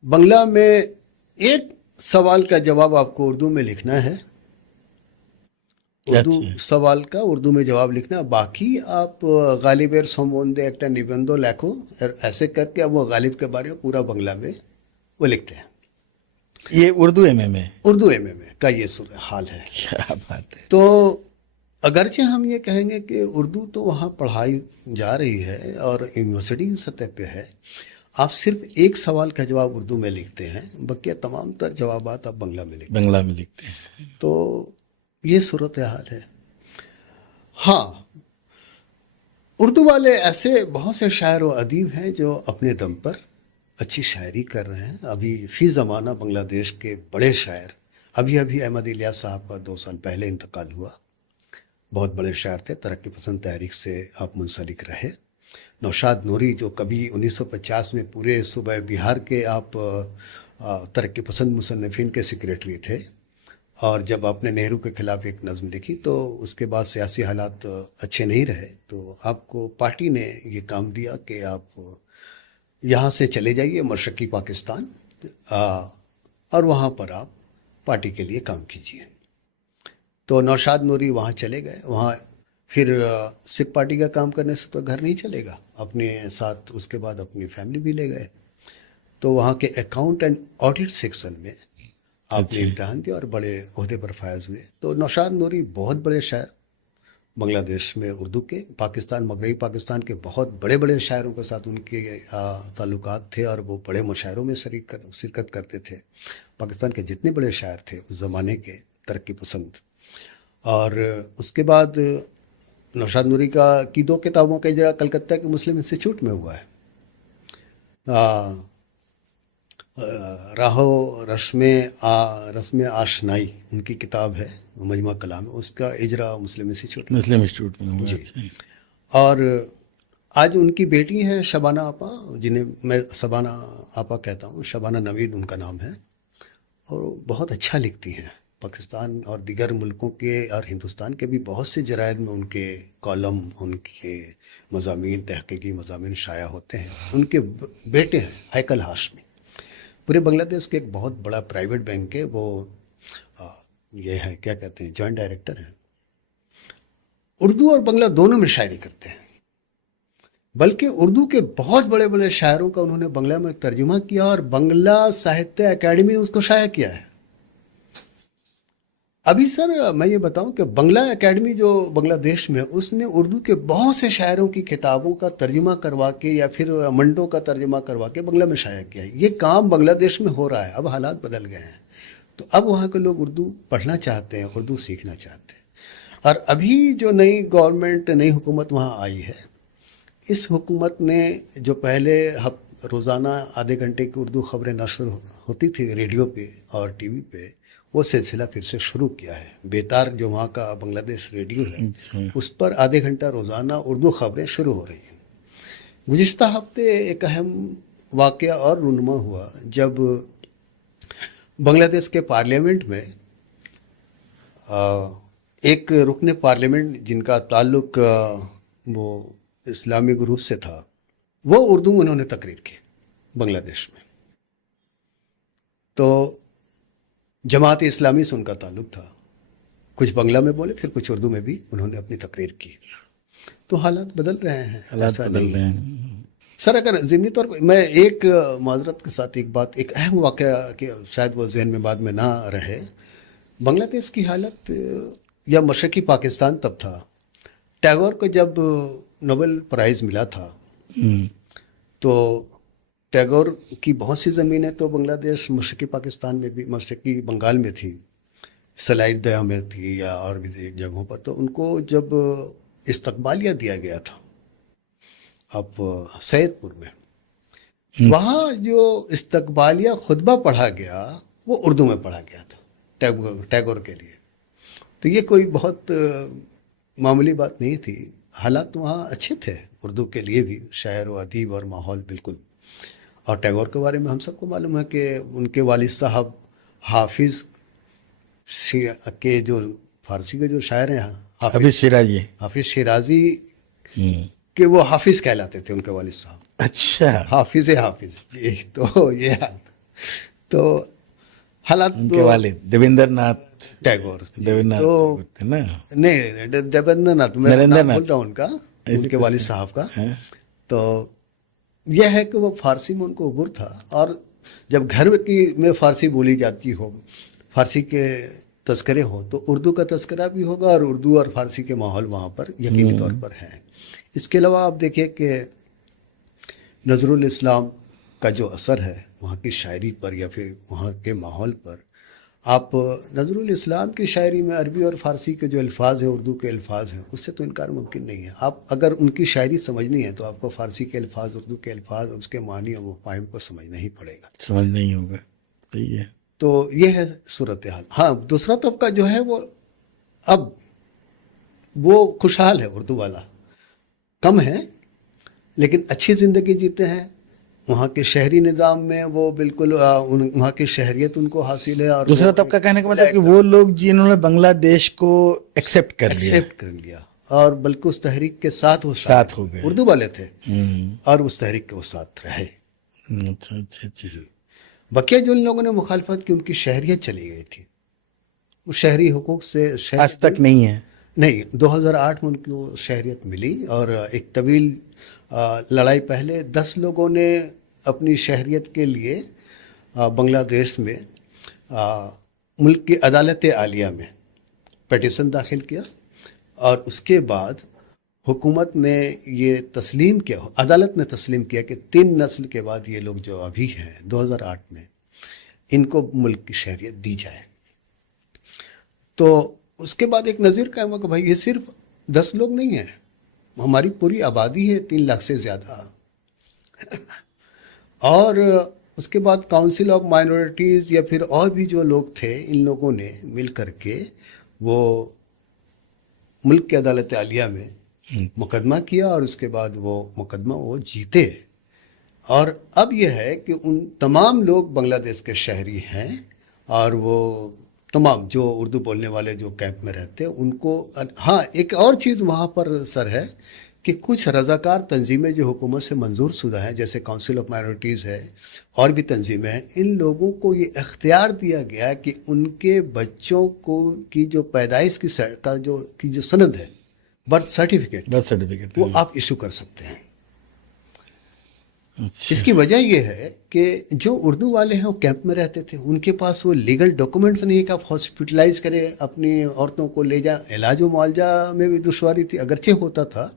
बंगला में एक सवाल का जवाब आपको उर्दू में लिखना है, उर्दू सवाल का उर्दू में जवाब लिखना, बाकी आप गालिबेर संबंधे एक निबंधो लिखो, ऐसे करके अब वो गालिब के बारे में पूरा बंगला में वो लिखते हैं। ये उर्दू एमए उर्दू एमए का ये हाल है। क्या बात है। तो अगरचे हम ये कहेंगे कि उर्दू तो वहाँ पढ़ाई जा रही है और यूनिवर्सिटी की सतह पे है, आप सिर्फ एक सवाल का जवाब उर्दू में लिखते हैं, बकिया तमाम तर जवाबात आप बंगला में लिखते हैं। बंगला में लिखते हैं। तो ये सूरत हाल है। हाँ, उर्दू वाले ऐसे बहुत से शायर व अदीब हैं जो अपने दम पर अच्छी शायरी कर रहे हैं। अभी फ़ी ज़माना बांग्लादेश के बड़े शायर, अभी अहमद इलियास साहब का 2 साल पहले इंतकाल हुआ, बहुत बड़े शायर थे, तरक्की पसंद तहरीक से आप मुंसलिक रहे। नौशाद नूरी जो कभी 1950 में पूरे सूबे बिहार के आप तरक्की पसंद मुसन्निफिन के सेक्रेटरी थे, और जब आपने नेहरू के ख़िलाफ़ एक नज़म लिखी तो उसके बाद सियासी हालात अच्छे नहीं रहे, तो आपको पार्टी ने ये काम दिया कि आप यहाँ से चले जाइए मशरक़ी पाकिस्तान, और वहाँ पर आप पार्टी के लिए काम कीजिए। तो नौशाद नूरी वहाँ चले गए, वहाँ फिर सिख पार्टी का काम करने से तो घर नहीं चलेगा, अपने साथ उसके बाद अपनी फैमिली भी ले गए। तो वहाँ के अकाउंट एंड ऑडिट सेक्शन में आपने इम्तिहान दिया और बड़े ओहदे पर फायज हुए। तो नौशाद नूरी बहुत बड़े शायर बांग्लादेश में उर्दू के, पाकिस्तान मगरबी पाकिस्तान के बहुत बड़े बड़े शायरों के साथ उनके ताल्लुकात थे और वो बड़े मुशायरों में शिरकत करते थे। पाकिस्तान के जितने बड़े शायर थे उस ज़माने के तरक्की पसंद। और उसके बाद नौशाद नूरी की 2 किताबों का इजरा कलकत्ता के मुस्लिम इंस्टीट्यूट में हुआ है। राहो रस्म आशनाई उनकी किताब है, मजमा कलाम है, उसका इजरा मुस्लिम इंस्टीट्यूट में हुआ। जी। और आज उनकी बेटी है शबाना आपा, जिन्हें मैं शबाना आपा कहता हूँ, शबाना नवीद उनका नाम है, और वो बहुत अच्छा लिखती हैं। पाकिस्तान और दीगर मुल्कों के और हिंदुस्तान के भी बहुत से जरायद में उनके कॉलम, उनके मज़ामीन, तहक़ीक़ी मज़ामीन शाया होते हैं। उनके बेटे हैं हैकल हाशमी, पूरे बांग्लादेश के एक बहुत बड़ा प्राइवेट बैंक के वो ये है, क्या कहते हैं, जॉइंट डायरेक्टर हैं। उर्दू और बांग्ला दोनों में शायरी करते हैं, बल्कि उर्दू के बहुत बड़े बड़े शायरों का उन्होंने बांग्ला में तर्जुमा किया और बांग्ला साहित्य अकेडमी ने उसको शाया किया है। अभी सर मैं ये बताऊं कि बांग्ला एकेडमी जो बांग्लादेश में, उसने उर्दू के बहुत से शायरों की किताबों का तर्जुमा करवा के या फिर मंडों का तर्जुमा करवा के बांग्ला में शाया किया है। ये काम बांग्लादेश में हो रहा है। अब हालात बदल गए हैं, तो अब वहाँ के लोग उर्दू पढ़ना चाहते हैं, उर्दू सीखना चाहते हैं। और अभी जो नई गवर्नमेंट, नई हुकूमत वहाँ आई है, इस हुकूमत ने जो पहले रोज़ाना आधे घंटे की उर्दू खबरें नशर होती थी रेडियो पे और टीवी पे, वो सिलसिला फिर से शुरू किया है। बेतार जो वहाँ का बांग्लादेश रेडियो है, उस पर आधे घंटा रोज़ाना उर्दू खबरें शुरू हो रही हैं। गुज़िश्ता हफ्ते एक अहम वाक़या और रूनुमा हुआ जब बांग्लादेश के पार्लियामेंट में एक रुकने पार्लियामेंट जिनका ताल्लुक वो इस्लामी ग्रुप से था, वो उर्दू में उन्होंने तकरीर की बांग्लादेश में। तो जमात इस्लामी से उनका ताल्लुक था, कुछ बांग्ला में बोले, फिर कुछ उर्दू में भी उन्होंने अपनी तकरीर की। तो हालात बदल रहे हैं, हालात बदल रहे हैं सर। अगर ज़िमनी तौर पर मैं एक माजरत के साथ एक बात, एक अहम वाक़या कि शायद वो जहन में बाद में ना रहे, बांग्लादेश की हालत या मशरक़ी पाकिस्तान तब था, टैगोर को जब नोबेल प्राइज़ मिला था, तो टैगोर की बहुत सी ज़मीनें तो बांग्लादेश मशरक़ी पाकिस्तान में भी, मशरक़ी बंगाल में थी, सलाइड दया में थी या और भी जगहों पर। तो उनको जब इस्तकबालिया दिया गया था अब सैयदपुर में, वहाँ जो इस्तकबालिया खुतबा पढ़ा गया वो उर्दू में पढ़ा गया था टैगोर के लिए। तो ये कोई बहुत मामूली बात नहीं थी। हालात वहाँ अच्छे थे उर्दू के लिए भी, शायर व अदीब और माहौल बिल्कुल। और टैगोर के बारे में हम सबको मालूम है कि उनके वालिद साहब हाफिज़ के जो फारसी के जो शायर हैं, हाफिज़ शिराजी कि वो हाफिज़ कहलाते थे उनके वालिद साहब। अच्छा, हाफिज़ जी। तो ये हाल, तो हालात उनके वालिद देवेंद्रनाथ टैगोर तो थे ना? नहीं, देवेंद्रनाथ, मैं नाम बोल रहा हूँ उनके वालिद साहब का। तो यह है कि वो फारसी में उनको उबूर था, और जब घर में फारसी बोली जाती हो, फारसी के तस्करे हो, तो उर्दू का तस्करा भी होगा, और उर्दू और फारसी के माहौल वहाँ पर यकीनी तौर पर है। इसके अलावा आप देखिए कि नज़रुल इस्लाम का जो असर है वहाँ की शायरी पर या फिर वहाँ के माहौल पर, आप नज़रुल इस्लाम की शायरी में अरबी और फ़ारसी के जो अल्फाज हैं, उर्दू के अल्फाज हैं, उससे तो इनकार मुमकिन नहीं है। आप अगर उनकी शायरी समझनी है तो आपको फ़ारसी के अल्फाज, उर्दू के अल्फाज, उसके मानी और मुफ़ाहिम को समझना ही पड़ेगा, समझना ही होगा। सही है। तो ये है सूरत हाल। हाँ, दूसरा तबका जो है वो अब वो खुशहाल है, उर्दू वाला कम है लेकिन अच्छी ज़िंदगी जीते हैं। वहाँ के शहरी निज़ाम में वो बिल्कुल वहाँ की शहरियत उनको हासिल है। और दूसरा तबका कहने का मतलब कि वो लोग जिन्होंने बांग्लादेश को एक्सेप्ट कर लिया और बल्कि उस तहरीक के साथ वो साथ हो गए, उर्दू वाले थे और उस तहरीक के वो साथ रहे। अच्छा। बकिया जो उन लोगों ने मुखालफत की, उनकी शहरियत चली गई थी, वो शहरी हुकूक से आज तक नहीं है। नहीं, 2008 में उनको शहरियत मिली और एक तवील लड़ाई पहले 10 लोगों ने अपनी शहरियत के लिए बांग्लादेश में मुल्क की अदालत आलिया में पिटीशन दाखिल किया और उसके बाद हुकूमत ने ये तस्लीम किया, अदालत ने तस्लीम किया कि 3 नस्ल के बाद ये लोग जो अभी हैं 2008 में, इनको मुल्क की शहरियत दी जाए। तो उसके बाद एक नज़ीर कायम हुआ कि भाई ये सिर्फ 10 लोग नहीं हैं, हमारी पूरी आबादी है 3 लाख से ज़्यादा। और उसके बाद काउंसिल ऑफ माइनॉरिटीज़ या फिर और भी जो लोग थे, इन लोगों ने मिल करके वो मुल्क की अदालत आलिया में मुकदमा किया और उसके बाद वो मुकदमा वो जीते। और अब यह है कि उन तमाम लोग बांग्लादेश के शहरी हैं और वो तमाम जो उर्दू बोलने वाले जो कैंप में रहते हैं उनको, हाँ एक और चीज़ वहाँ पर सर है कि कुछ रज़ाकार तंजीमें जो हुकूमत से मंजूर शुदा हैं, जैसे काउंसिल ऑफ माइनॉरिटीज़ है और भी तंजीमें हैं, इन लोगों को ये इख्तियार दिया गया कि उनके बच्चों को की जो पैदाइश की जो सनद है, बर्थ सर्टिफिकेट, वो आप इशू कर सकते हैं। अच्छा। इसकी वजह यह है कि जो उर्दू वाले हैं वो कैंप में रहते थे, उनके पास वो लीगल डॉक्यूमेंट्स नहीं है कि आप हॉस्पिटलाइज करें अपनी औरतों को ले जाए। इलाज व मुआवजा में भी दुश्वारी थी, अगरचे होता था।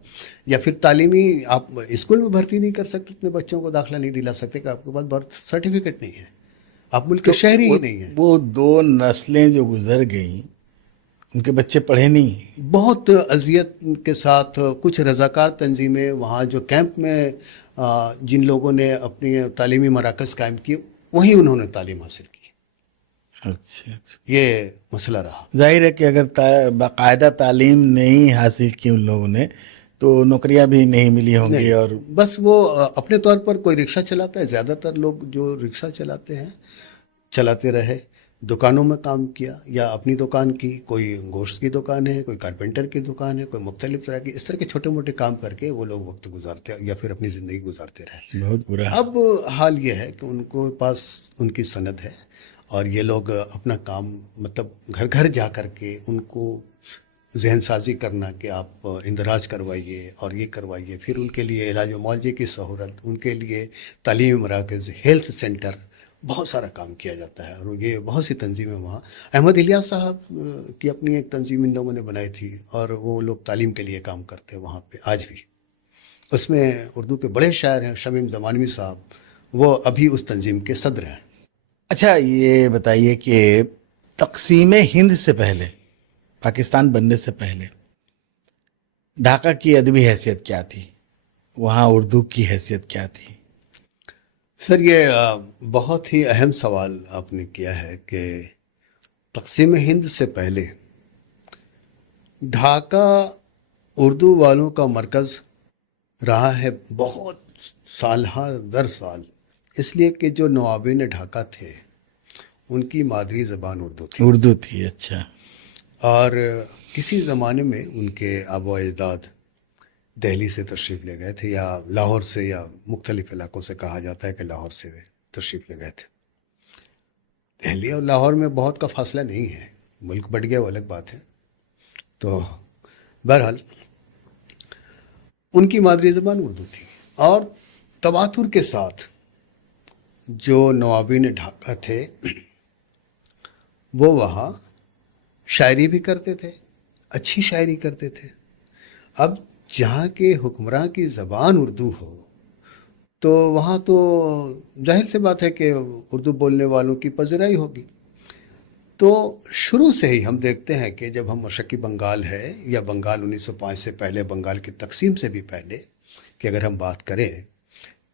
या फिर तालीमी, आप स्कूल में भर्ती नहीं कर सकते, अपने बच्चों को दाखिला नहीं दिला सकते कि आपके पास बर्थ सर्टिफिकेट नहीं है, आप मुल्क के शहरी ही नहीं है। वो 2 नस्लें जो गुजर गई, उनके बच्चे पढ़े नहीं। बहुत अजियत के साथ कुछ रज़ाकार तंजीमें वहाँ जो कैंप में जिन लोगों ने अपनी तालीमी मराकज़ कायम किए, वहीं उन्होंने तालीम हासिल की। अच्छा। ये मसला रहा। जाहिर है कि अगर बाकायदा तालीम नहीं हासिल की उन लोगों ने तो नौकरियां भी नहीं मिली होंगी। नहीं, और बस वो अपने तौर पर कोई रिक्शा चलाता है, ज़्यादातर लोग जो रिक्शा चलाते हैं चलाते रहे, दुकानों में काम किया या अपनी दुकान की, कोई गोश्त की दुकान है, कोई कारपेंटर की दुकान है, कोई मुख्तलिफ तरह की, इस तरह के छोटे मोटे काम करके वो लोग वक्त गुजारते या फिर अपनी ज़िंदगी गुजारते रहे। बहुत बुरा। अब हाल ये है कि उनको पास उनकी सनद है और ये लोग अपना काम, मतलब घर घर जा कर के उनको जहन साजी करना कि आप इंदराज करवाइए और ये करवाइए, फिर उनके लिए इलाज मुआवजे की सहूलत, उनके लिए तालीमी मराकज़, हेल्थ सेंटर, बहुत सारा काम किया जाता है। और ये बहुत सी तंजीमें वहाँ, अहमद इलियास साहब की अपनी एक तंजीम इन लोगों ने बनाई थी और वो लोग तालीम के लिए काम करते हैं वहाँ पे आज भी। उसमें उर्दू के बड़े शायर हैं शमीम ज़मानवी साहब, वो अभी उस तंजीम के सदर हैं। अच्छा, ये बताइए कि तक़सीम हिंद से पहले, पाकिस्तान बनने से पहले ढाका की अदबी हैसियत क्या थी? वहाँ उर्दू की हैसियत क्या थी? सर ये बहुत ही अहम सवाल आपने किया है कि तक़सीम हिंद से पहले ढाका उर्दू वालों का मरकज़ रहा है बहुत साल दर साल, इसलिए कि जो नवाबीन ढाका थे उनकी मादरी ज़बान उर्दू थी। उर्दू थी। अच्छा। और किसी ज़माने में उनके आबा अजदाद दिल्ली से तशरीफ़ ले गए थे, या लाहौर से, या मुख्तलिफ़ इलाक़ों से कहा जाता है कि लाहौर से वे तशरीफ़ ले गए थे। दिल्ली और लाहौर में बहुत का फासला नहीं है, मुल्क बढ़ गया वो अलग बात है। तो बहरहाल उनकी मादरी ज़बान उर्दू थी और तवातुर के साथ जो नवाबीन ढाका थे वो वहाँ शायरी भी करते थे, अच्छी शायरी करते थे। अब जहाँ के हुक्मरान की ज़बान उर्दू हो तो वहाँ तो जाहिर सी बात है कि उर्दू बोलने वालों की पज़िराई होगी। तो शुरू से ही हम देखते हैं कि जब हम मशरक़ी बंगाल है या बंगाल 1905 से पहले, बंगाल की तकसीम से भी पहले कि अगर हम बात करें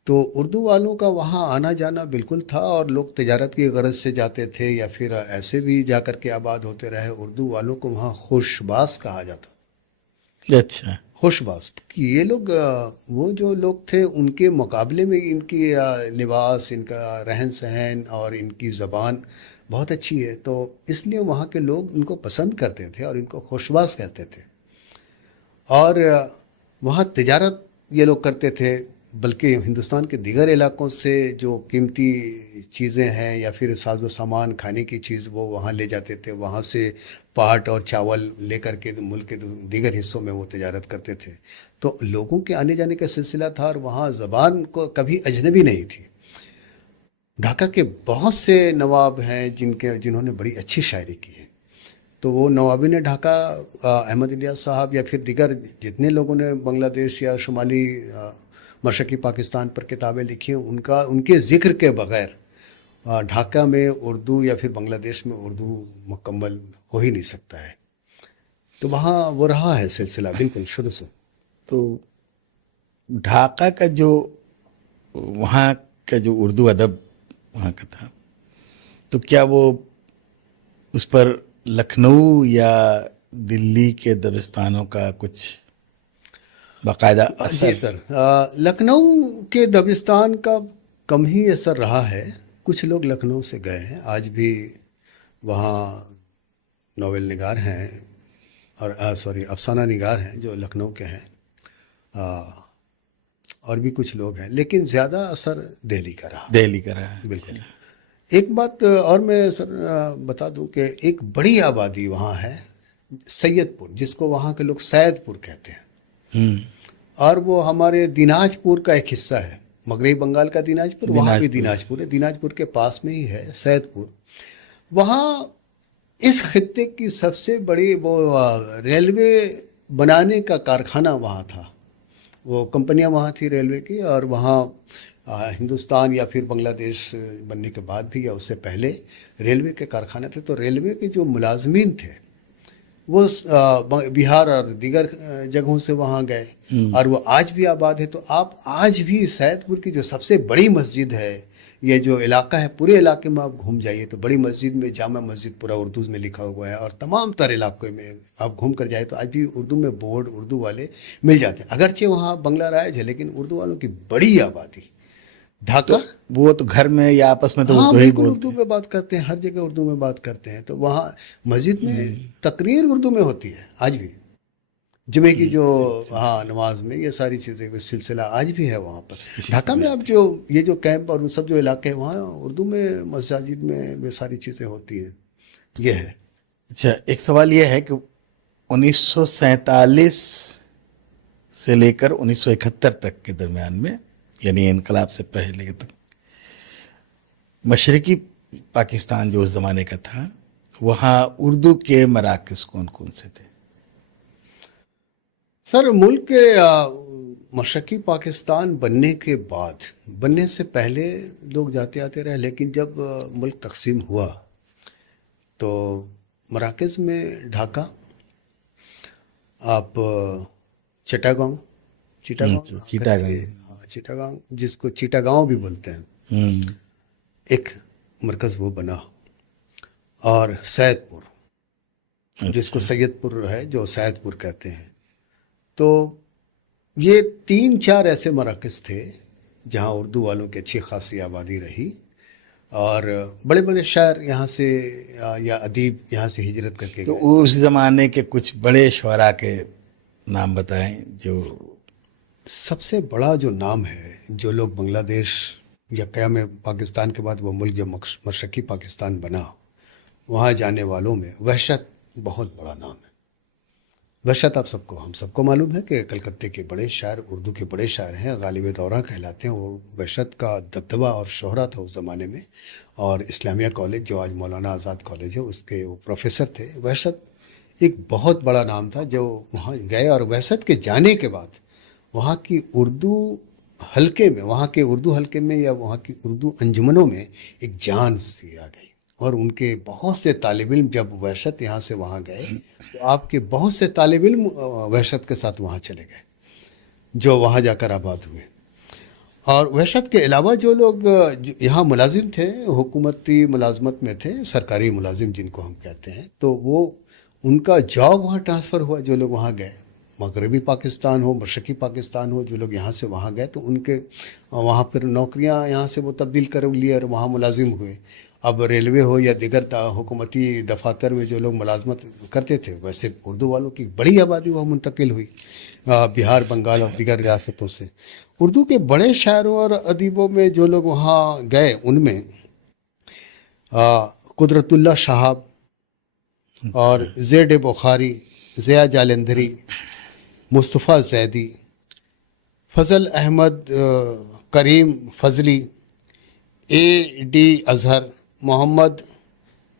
तो उर्दू वालों का वहाँ आना जाना बिल्कुल था और लोग तिजारत की गरज से जाते थे या फिर ऐसे भी जा कर के आबाद होते रहे। उर्दू वालों को वहाँ खुशबास कहा जाता। अच्छा। खुशबास कि ये लोग, वो जो लोग थे उनके मुकाबले में इनकी लिबास, इनका रहन सहन और इनकी ज़बान बहुत अच्छी है, तो इसलिए वहाँ के लोग इनको पसंद करते थे और इनको खुशबास कहते थे। और वहाँ तिजारत ये लोग करते थे, बल्कि हिंदुस्तान के दीगर इलाक़ों से जो कीमती चीज़ें हैं या फिर साजो सामान, खाने की चीज़, वो वहाँ ले जाते थे। वहाँ से पाट और चावल लेकर के मुल्क के दीगर हिस्सों में वो तजारत करते थे। तो लोगों के आने जाने का सिलसिला था और वहाँ ज़बान को कभी अजनबी नहीं थी। ढाका के बहुत से नवाब हैं जिन्होंने बड़ी अच्छी शायरी की है। तो वो नवाबीन ढाका, अहमद इलियास साहब या फिर दिगर जितने लोगों ने बांग्लादेश या शुमाली मशरक़ी पाकिस्तान पर किताबें लिखी हैं, उनके ज़िक्र के बग़ैर ढाका में उर्दू या फिर बांग्लादेश में उर्दू मुकम्मल हो ही नहीं सकता है। तो वहाँ वो रहा है सिलसिला बिल्कुल शुरू से। तो ढाका का जो वहाँ का जो उर्दू अदब वहाँ का था, तो क्या वो उस पर लखनऊ या दिल्ली के दबिस्तानों का कुछ बाकायदा असर? जी सर, लखनऊ के दबिस्तान का कम ही असर रहा है। कुछ लोग लखनऊ से गए हैं, आज भी वहाँ नोवेल निगार हैं और अफसाना निगार हैं जो लखनऊ के हैं, और भी कुछ लोग हैं, लेकिन ज़्यादा असर दिल्ली का रहा। दिल्ली का रहा है। बिल्कुल। एक बात और मैं सर बता दूं कि एक बड़ी आबादी वहाँ है सैयदपुर, जिसको वहाँ के लोग सैदपुर कहते हैं, और वो हमारे दिनाजपुर का एक हिस्सा है। मगरबी बंगाल का दिनाजपुर, वहाँ भी दिनाजपुर है। दिनाजपुर के पास में ही है सैदपुर। वहाँ इस खित्ते की सबसे बड़ी वो रेलवे बनाने का कारखाना वहाँ था। वो कंपनियां वहाँ थी रेलवे की, और वहाँ हिंदुस्तान या फिर बांग्लादेश बनने के बाद भी या उससे पहले रेलवे के कारखाने थे। तो रेलवे के जो मुलाजमीन थे वो बिहार और दीगर जगहों से वहाँ गए, और वो आज भी आबाद है। तो आप आज भी सैदपुर की जो सबसे बड़ी मस्जिद है, ये जो इलाका है, पूरे इलाके में आप घूम जाइए तो बड़ी मस्जिद में जामा मस्जिद पूरा उर्दू में लिखा हुआ है, और तमाम तर इलाके में आप घूम कर जाए तो आज भी उर्दू में बोर्ड उर्दू वाले मिल जाते हैं। अगरचे वहाँ बंगला राज है, लेकिन उर्दू वालों की बड़ी आबादी। ढाका वो तो घर में या आपस में तो हाँ उर्दू ही बिल्कुल बोलते उर्दू में बात करते हैं, हर जगह उर्दू में बात करते हैं। तो वहाँ मस्जिद में तकरीर उर्दू में होती है आज भी। जुमे की जो हाँ नमाज में ये सारी चीज़ें सिलसिला आज भी है वहाँ पर। ढाका में अब जो ये जो कैंप और उन सब जो इलाके हैं वहाँ उर्दू में मस्जिद में वे सारी चीज़ें होती हैं। ये है। अच्छा, एक सवाल ये है कि 1947 से लेकर 1971 तक के दरमियान में, यानी इनकलाब से पहले तक, मशरकी पाकिस्तान जो उस ज़माने का था, वहाँ उर्दू के मराकज़ कौन कौन से थे? सर मुल्क के मशरकी पाकिस्तान बनने के बाद, बनने से पहले लोग जाते आते रहे, लेकिन जब मुल्क तकसीम हुआ तो मराकज़ में ढाका, आप चिटागांव चिटागांव जिसको चिटागांव भी बोलते हैं, एक मरकज़ वो बना, और सैदपुर जिसको सैयदपुर है जो सैदपुर कहते हैं। तो ये 3-4 ऐसे मराकज़ थे जहाँ उर्दू वालों की अच्छी खासी आबादी रही, और बड़े बड़े शायर यहाँ से या अदीब यहाँ से हिजरत करके तो गए। उस ज़माने के कुछ बड़े शुअरा के नाम बताएं जो सबसे बड़ा जो नाम है, जो लोग बांग्लादेश या क़याम पाकिस्तान के बाद वो मुल्क जो मशरकी पाकिस्तान बना, वहाँ जाने वालों में वहशत बहुत बड़ा नाम है। वहशत आप हम सबको मालूम है कि कलकत्ते के बड़े शायर, उर्दू के बड़े शायर हैं, गालिब दौरा कहलाते हैं। वो वहशत का दबदबा और शोहरा था उस ज़माने में। और इस्लामिया कॉलेज जो आज मौलाना आज़ाद कॉलेज है, उसके वो प्रोफेसर थे। वहशत एक बहुत बड़ा नाम था जो वहाँ गए, और वहशत के जाने के बाद वहाँ की उर्दू हलके में, वहाँ के उर्दू हलके में या वहाँ की उर्दू अंजुमनों में एक जान सी आ गई। और उनके बहुत से तालिब इल्म जब वहशत यहाँ से वहाँ गए तो आपके बहुत से तालिब इल्म वहशत के साथ वहाँ चले गए, जो वहाँ जाकर आबाद हुए। और वहशत के अलावा जो लोग यहाँ मुलाजिम थे, हुकूमती मुलाजमत में थे, सरकारी मुलाजिम जिनको हम कहते हैं, तो वो उनका जॉब वहाँ ट्रांसफ़र हुआ। जो लोग वहाँ गए, मगरबी पाकिस्तान हो, मशरकी पाकिस्तान हो, जो लोग यहाँ से वहाँ गए तो उनके वहाँ फिर नौकरियाँ यहाँ से वो तब्दील कर लिए और वहाँ मुलाजिम हुए। अब रेलवे हो या दिगर हुकूमती दफातर में जो लोग मुलाजमत करते थे, वैसे उर्दू वालों की बड़ी आबादी वह मुंतकिल हुई बिहार, बंगाल और दिगर रियासतों से। उर्दू के बड़े शायरों और अदीबों में जो लोग वहाँ गए, उनमें कुदरतुल्लाह साहब और Z Bukhari, Zia Jalandhari, Mustafa Zaidi, Fazal Ahmad Karim Fazli, A D Azhar, Mohammad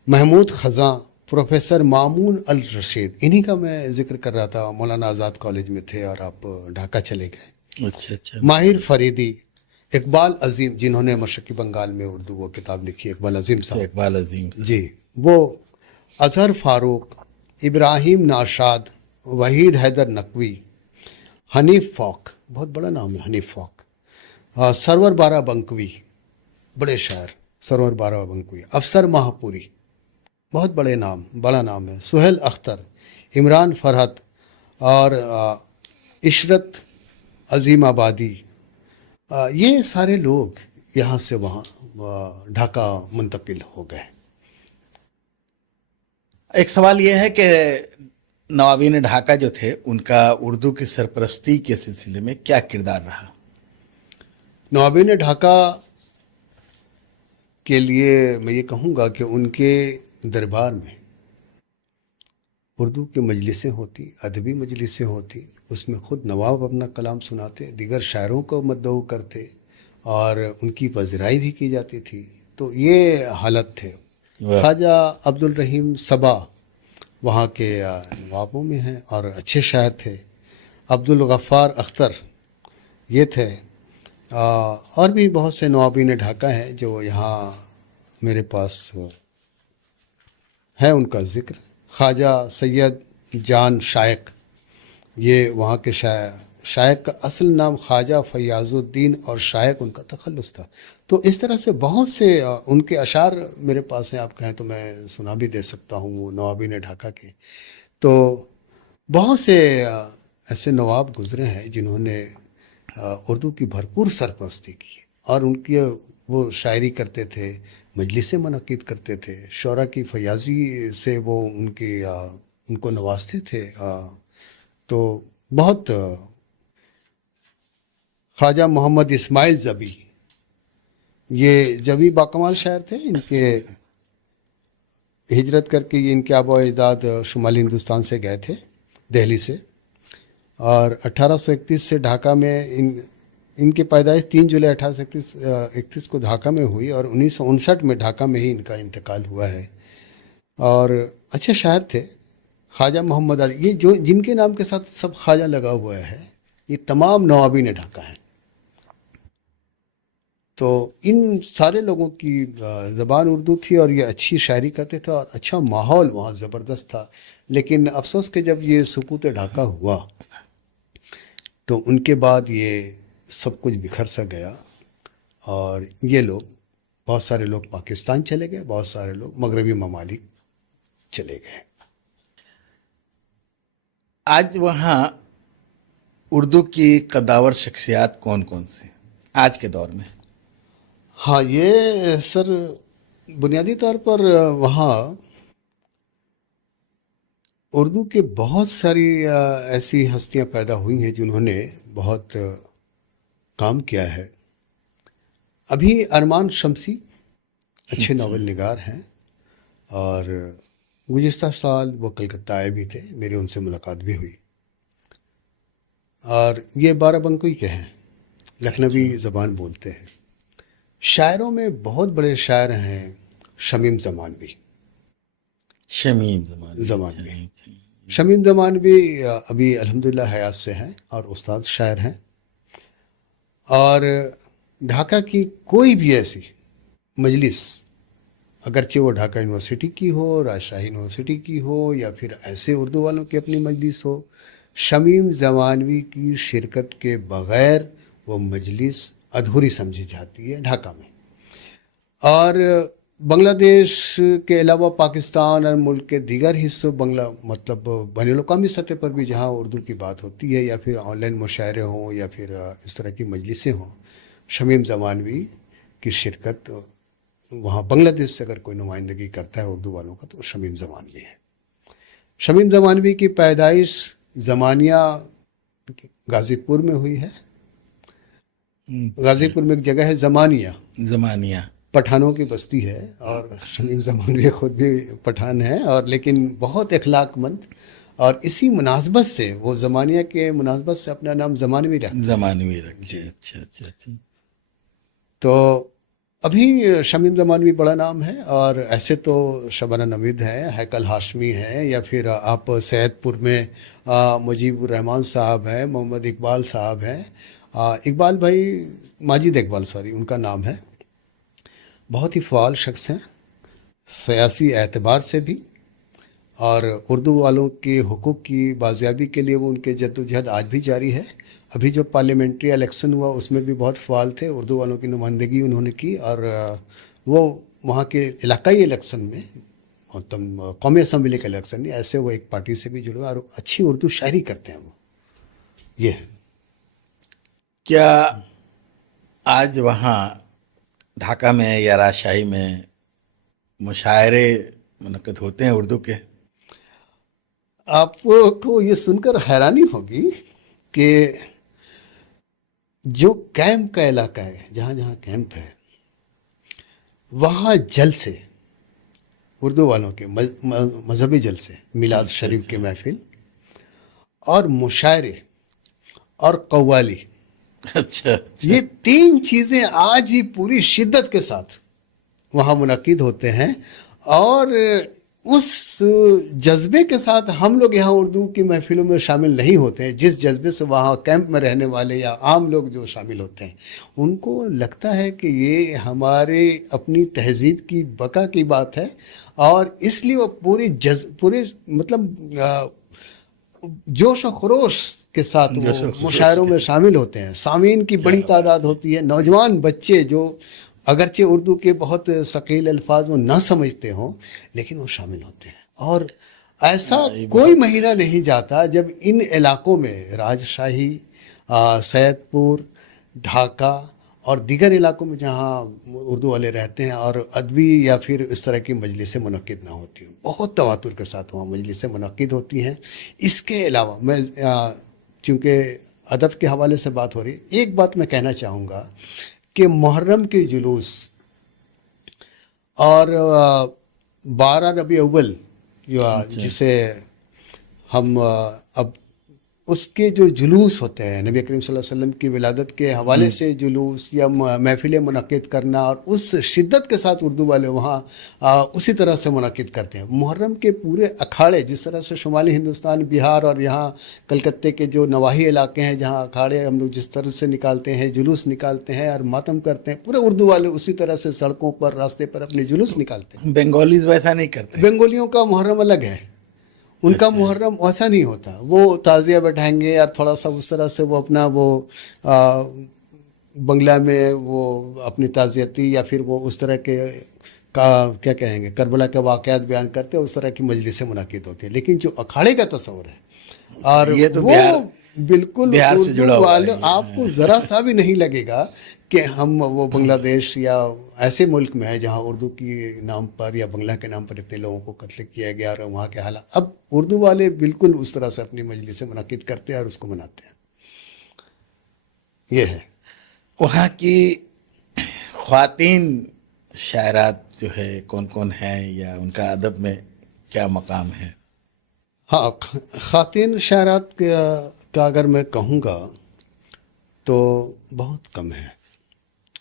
Mahmood Khazan, professor Mamoon al Rashid, इन्हीं का मैं जिक्र कर रहा था। मौलाना आज़ाद कॉलेज में थे और आप ढाका चले गए। अच्छा अच्छा। माहिर फरीदी, इकबाल अजीम, जिन्होंने मशरक़ी बंगाल में उर्दू वो किताब लिखी, इकबाल अजीम साहब इकबाल अजीम साहब। जी, वो अजहर फारूक, इब्राहिम नाशाद, वहीद हैदर नकवी, हनीफ फौक, बहुत बड़ा नाम है हनीफ फौक, सरवर बारा बंकवी, बड़े शायर सरवर बारा बंकवी, अफसर महापुरी, बहुत बड़ा नाम है, सुहेल अख्तर, इमरान फरहत और इशरत अजीम आबादी, ये सारे लोग यहाँ से वहाँ ढाका मुंतकिल हो गए। एक सवाल यह है कि नवाबीन ढाका जो थे उनका उर्दू की सरपरस्ती के सिलसिले में क्या किरदार रहा? नवाबीन ढाका के लिए मैं ये कहूँगा कि उनके दरबार में उर्दू की मजलिसें होती, अदबी मजलिसें होती, उसमें ख़ुद नवाब अपना कलाम सुनाते, दीगर शायरों को मद्दऊ करते और उनकी पज़राई भी की जाती थी। तो ये हालत थे। ख्वाजा अब्दुल रहीम सबा वहाँ के नवाबों में हैं और अच्छे शायर थे। अब्दुल गफ़ार अख्तर ये थे, और भी बहुत से नवाबीन ढाका हैं जो यहाँ मेरे पास है उनका ज़िक्र। ख्वाजा सैयद जान शायक, ये वहाँ के शायक का असल नाम ख्वाजा फयाजुद्दीन और शायक उनका तखल्लुस था। तो इस तरह से बहुत से उनके अशार मेरे पास हैं, आप कहें तो मैं सुना भी दे सकता हूँ नवाबीन ढाका के। तो बहुत से ऐसे नवाब गुज़रे हैं जिन्होंने उर्दू की भरपूर सरपरस्ती की और उनकी वो शायरी करते थे, मजलिसें मुनक़िद करते थे, शोरा की फयाज़ी से वो उनको नवाजते थे। तो बहुत ख्वाजा मोहम्मद इस्माइल ज़बी, ये जबी बाकमाल शायर थे। इनके हिजरत करके ये इनके आबा अजदाद शुमाली हिंदुस्तान से गए थे, दिल्ली से, और 1831 से ढाका में इनकी पैदाइश 3 जुलाई 1831 को ढाका में हुई और 1959 में ढाका में ही इनका इंतकाल हुआ है। और अच्छे शायर थे। ख्वाजा मोहम्मद अली, ये जो जिनके नाम के साथ सब ख्वाजा लगा हुआ है, ये तमाम नवाबीन ढाका हैं। तो इन सारे लोगों की ज़बान उर्दू थी और ये अच्छी शायरी करते थे और अच्छा माहौल वहाँ ज़बरदस्त था। लेकिन अफसोस कि जब ये सुकूत ढाका हुआ तो उनके बाद ये सब कुछ बिखर सा गया और ये लोग, बहुत सारे लोग पाकिस्तान चले गए, बहुत सारे लोग मगरबी ममालिक चले गए। आज वहाँ उर्दू की कद्दावर शख्सियात कौन कौन से आज के दौर में? हाँ, ये सर बुनियादी तौर पर वहाँ उर्दू के बहुत सारी ऐसी हस्तियाँ पैदा हुई हैं जिन्होंने बहुत काम किया है। अभी अरमान शमसी अच्छे नावल निगार हैं और गुज़िश्ता साल वो कलकत्ता आए भी थे, मेरी उनसे मुलाकात भी हुई। और ये बाराबंकी के हैं, लखनवी ज़बान बोलते हैं। शायरों में बहुत बड़े शायर हैं शमीम ज़मानवी। शमीम ज़मानवी अभी अल्हम्दुलिल्लाह हयात से हैं और उस्ताद शायर हैं। और ढाका की कोई भी ऐसी मजलिस, अगरचे वो ढाका यूनिवर्सिटी की हो, राजशाही यूनिवर्सिटी की हो या फिर ऐसे उर्दू वालों की अपनी मजलिस हो, शमीम ज़मानवी की शिरकत के बग़ैर वो मजलिस अधूरी समझी जाती है ढाका में। और बांग्लादेश के अलावा पाकिस्तान और मुल्क के दीगर हिस्सों मतलब बैनुल-अक़वामी सतह पर भी जहाँ उर्दू की बात होती है या फिर ऑनलाइन मुशायरे हों या फिर इस तरह की मजलिसें हों, शमीम ज़मानवी की शिरकत वहाँ बांग्लादेश से अगर कोई नुमाइंदगी करता है उर्दू वालों का तो शमीम ज़मानवी है। शमीम ज़मानवी की पैदाइश ज़मानिया गाज़ीपुर में हुई है। गाज़ीपुर में एक जगह है ज़मानिया, पठानों की बस्ती है और शमीम ज़मानवी खुद भी पठान है, और लेकिन बहुत अखलाकमंद, और इसी मुनासबत से वो ज़मानिया के मुनासबत से अपना नाम ज़मानवी रखा। ज़मानवी रखे। अच्छा अच्छा अच्छा। तो अभी शमीम ज़मानवी बड़ा नाम है, और ऐसे तो शबाना नवीद है, हैकल हाशमी है, या फिर आप सैयदपुर में मुजीबुर रहमान साहब हैं, मोहम्मद इकबाल साहब हैं, इकबाल भाई, माजिद इकबाल सॉरी उनका नाम है। बहुत ही फ़ाल शख्स हैं सियासी एतबार से भी, और उर्दू वालों के हुकूक की बाजियाबी के लिए वो उनके जद्दोजहद आज भी जारी है। अभी जो पार्लियामेंट्री इलेक्शन हुआ उसमें भी बहुत फ़ाल थे, उर्दू वालों की नुमाइंदगी उन्होंने की, और वो वहाँ के इलाकाई इलेक्शन में, मतलब कौमी असम्बली के इलेक्शन नहीं, ऐसे वो एक पार्टी से भी जुड़े और अच्छी उर्दू शायरी करते हैं वो। ये है। क्या आज वहाँ ढाका में या राजशाही में मुशायरे मुनक़्क़द होते हैं उर्दू के? आपको ये सुनकर हैरानी होगी कि जो कैंप का इलाका है, जहाँ जहाँ कैंप है, वहाँ जलसे उर्दू वालों के मजहबी जलसे, मिलाद शरीफ की महफिल और मुशायरे और कव्वाली, अच्छा ये तीन चीज़ें आज भी पूरी शिद्दत के साथ वहाँ मुनक़्क़िद होते हैं। और उस जज्बे के साथ हम लोग यहाँ उर्दू की महफिलों में शामिल नहीं होते हैं, जिस जज्बे से वहाँ कैंप में रहने वाले या आम लोग जो शामिल होते हैं, उनको लगता है कि ये हमारे अपनी तहज़ीब की बका की बात है, और इसलिए वो पूरे मतलब जोश और खरोश के साथ वो मुशायरों में शामिल होते हैं। सामीन की बड़ी तादाद होती है, नौजवान बच्चे जो अगरचे उर्दू के बहुत सकील अल्फाज वो ना समझते हों, लेकिन वो शामिल होते हैं। और ऐसा कोई महीना नहीं जाता जब इन इलाकों में, राजशाही, सैयदपुर, ढाका और दीगर इलाकों में जहाँ उर्दू वाले रहते हैं, और अदबी या फिर इस तरह की मजलिसें मुनक़्क़िद ना होती हूँ। बहुत तवातुर के साथ वहाँ मजलिसें मुनक़्क़िद होती हैं। इसके अलावा मैं चूँकि अदब के हवाले से बात हो रही, एक बात मैं कहना चाहूँगा कि मुहर्रम के जुलूस और 12 रबी अव्वल जिसे हम अब उसके जो जुलूस होते हैं, नबी करीम सल्लल्लाहु अलैहि वसल्लम की विलादत के हवाले से जुलूस या महफिलें मुनक़्क़िद करना, और उस शिद्दत के साथ उर्दू वाले वहाँ उसी तरह से मुनक़्क़िद करते हैं। मुहर्रम के पूरे अखाड़े, जिस तरह से शुमाली हिंदुस्तान, बिहार और यहाँ कलकत्ते के जो नवाही इलाके हैं, जहाँ अखाड़े हम लोग जिस तरह से निकालते हैं, जुलूस निकालते हैं और मातम करते हैं, पूरे उर्दू वाले उसी तरह से सड़कों पर, रास्ते पर अपने जुलूस निकालते हैं। बंगालीज वैसा नहीं करते। बंगालियों का मुहर्रम अलग है, उनका मुहर्रम वैसा नहीं होता। वो ताज़िया बैठाएंगे या थोड़ा सा उस तरह से वो अपना वो बंगला में वो अपनी ताज़ियती या फिर वो उस तरह के का क्या कहेंगे, करबला के वाक़यात बयान करते हैं, उस तरह की मजलिसें मुनक़्क़िद होती है। लेकिन जो अखाड़े का तस्वर है, और ये तो वो बिल्कुल बिहार से जुड़ा हुआ वाले, है। आपको ज़रा सा भी नहीं लगेगा कि हम वो बांग्लादेश या ऐसे मुल्क में है जहाँ उर्दू के नाम पर या बंगला के नाम पर इतने लोगों को कत्ल किया गया, और वहाँ के हालात। अब उर्दू वाले बिल्कुल उस तरह से अपनी मजलिसें मुनक़्क़िद करते हैं और उसको मनाते हैं। ये है वहाँ की ख़्वातीन शायरात जो है कौन कौन हैं, या उनका अदब में क्या मकाम है? हाँ, ख़ातिन शायरात का अगर मैं कहूँगा तो बहुत कम है।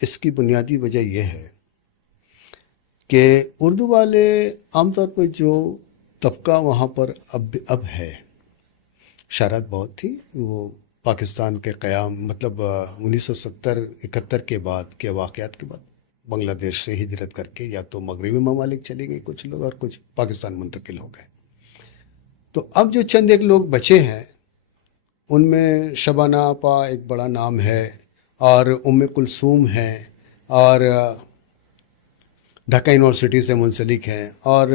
इसकी बुनियादी वजह यह है कि उर्दू वाले आमतौर पर जो तबका वहाँ पर अब है, शायरात बहुत थी, वो पाकिस्तान के क़याम मतलब 1970-71 के बाद के वाक़यात के बाद बांग्लादेश से हिजरत करके या तो मगरबी ममालिक चले गए कुछ लोग, और कुछ पाकिस्तान मुंतकिल हो गए। तो अब जो चंद एक लोग बचे हैं, उनमें शबाना आपा एक बड़ा नाम है, और उम्मे कुलसूम हैं, और ढाका यूनिवर्सिटी से मुंसलिक हैं, और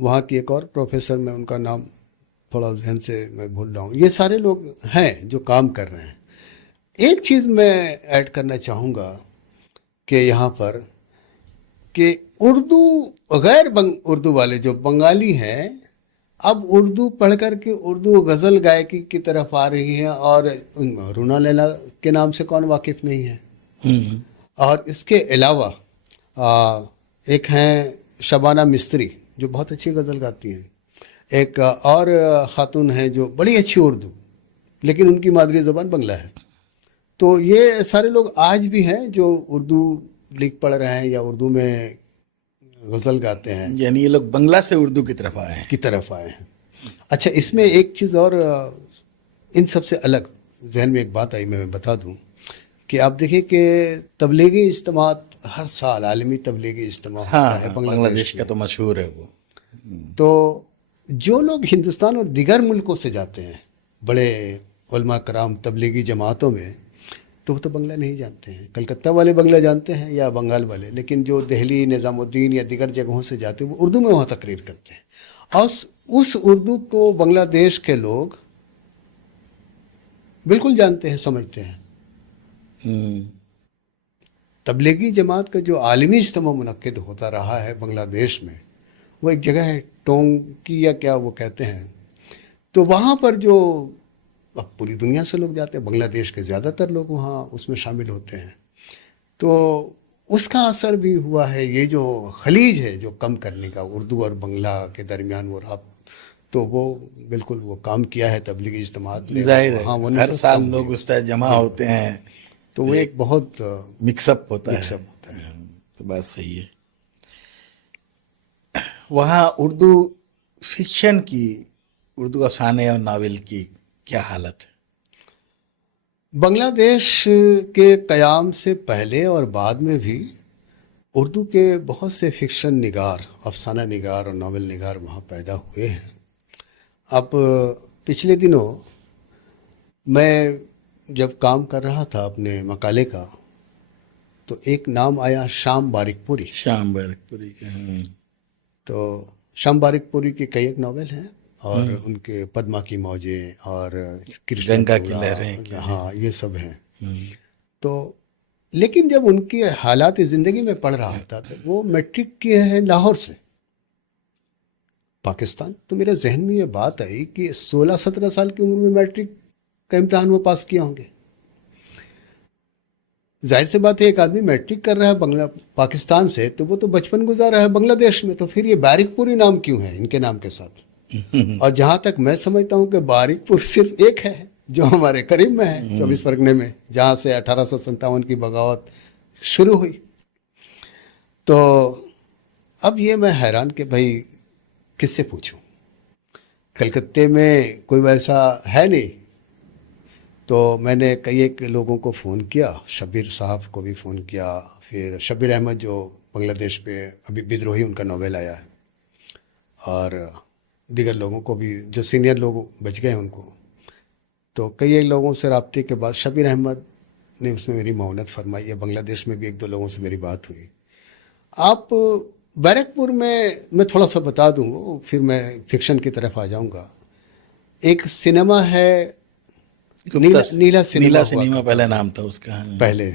वहाँ की एक और प्रोफेसर, मैं उनका नाम थोड़ा जहन से मैं भूल रहा हूँ। ये सारे लोग हैं जो काम कर रहे हैं। एक चीज़ मैं ऐड करना चाहूँगा कि यहाँ पर कि उर्दू गैर उर्दू वाले जो बंगाली हैं, अब उर्दू पढ़ कर के उर्दू गज़ल गायकी की तरफ आ रही हैं, और रूना लैला के नाम से कौन वाकिफ़ नहीं है। और इसके अलावा एक हैं शबाना मिस्त्री जो बहुत अच्छी गज़ल गाती हैं, एक और ख़ातून हैं जो बड़ी अच्छी उर्दू, लेकिन उनकी मादरी ज़बान बंगला है। तो ये सारे लोग आज भी हैं जो उर्दू लिख पढ़ रहे हैं या उर्दू में गज़ल गाते हैं, यानी ये लोग बंगला से उर्दू की तरफ आए हैं। की तरफ आए हैं। अच्छा, इसमें एक चीज़ और इन सब से अलग जहन में एक बात आई, मैं बता दूं कि आप देखिए कि तबलीगी इज्तिमात हर साल आलमी तबलीगी इज्तिमा होता हाँ, है बांग्लादेश का तो मशहूर है वो। तो जो लोग हिंदुस्तान और दिगर मुल्कों से जाते हैं बड़े उलमा कराम तबलीगी जमातों में, तो वो तो बंगला नहीं जानते हैं। कलकत्ता वाले बंगला जानते हैं या बंगाल वाले, लेकिन जो दिल्ली, निज़ामुद्दीन या दिगर जगहों से जाते हैं वो उर्दू में वहाँ तकरीर करते हैं, और उस उर्दू को बांग्लादेश के लोग बिल्कुल जानते हैं, समझते हैं। तबलीगी जमात का जो आलमी इज्तिमा मुनक्किद होता रहा है बांग्लादेश में, वो एक जगह है टोंकी या क्या वो कहते हैं, तो वहाँ पर जो अब पूरी दुनिया से लोग जाते हैं, बांग्लादेश के ज़्यादातर लोग वहाँ उसमें शामिल होते हैं, तो उसका असर भी हुआ है। ये जो खलीज है जो कम करने का उर्दू और बंगला के दरमियान वो राब, तो वो बिल्कुल वो काम किया है तबलीगी इज्तिमात ने। जाहिर है, हाँ, वो हर नफरत साल कम लोग हुई। उस तरह जमा होते हैं, तो वो एक बहुत मिक्सअप होता मिक्सअप है। होता है। तो बात सही है। वहाँ उर्दू फिक्शन की, उर्दू अफसाने और नावल की क्या हालत है? बांग्लादेश के क़याम से पहले और बाद में भी उर्दू के बहुत से फिक्शन निगार, अफसाना निगार और नावल निगार वहाँ पैदा हुए हैं। अब पिछले दिनों मैं जब काम कर रहा था अपने मकाले का, तो एक नाम आया शाम बारिकपुरी। शाम बैरकपुरी के। तो शाम बारिकपुरी के कई एक नावल हैं, और उनके पद्मा की मौजें और कृष्ण गंगा की चूड़ा, लहरें। हाँ, ये सब हैं। तो लेकिन जब उनकी हालात ज़िंदगी में पढ़ रहा था, तो वो मैट्रिक किए हैं लाहौर से पाकिस्तान। तो मेरे जहन में ये बात आई कि 16-17 साल की उम्र में मैट्रिक का इम्तहान वो पास किए होंगे। जाहिर सी बात है, एक आदमी मैट्रिक कर रहा है पाकिस्तान से, तो वो तो बचपन गुजारा है बांग्लादेश में, तो फिर ये बारिकपुरी नाम क्यों है इनके नाम के साथ? और जहाँ तक मैं समझता हूँ कि बारिकपुर सिर्फ एक है जो हमारे करीब में है, 24 परगने में, जहाँ से 1857 की बगावत शुरू हुई। तो अब ये मैं हैरान कि भाई किससे पूछूं, कलकत्ते में कोई वैसा है नहीं। तो मैंने कई एक लोगों को फ़ोन किया, शब्बीर साहब को भी फ़ोन किया, फिर शब्बीर अहमद जो बांग्लादेश पे अभी विद्रोही उनका नोवेल आया है, और दीगर लोगों को भी जो सीनियर लोग बच गए उनको। तो कई एक लोगों से रब्ते के बाद शब्बीर अहमद ने उसमें मेरी माउनत फरमाई है। बांग्लादेश में भी एक दो लोगों से मेरी बात हुई। आप बैरकपुर में मैं थोड़ा सा बता दूँ, फिर मैं फिक्शन की तरफ आ जाऊँगा। एक सिनेमा है नीला सिनेमा पहले नाम था उसका। पहले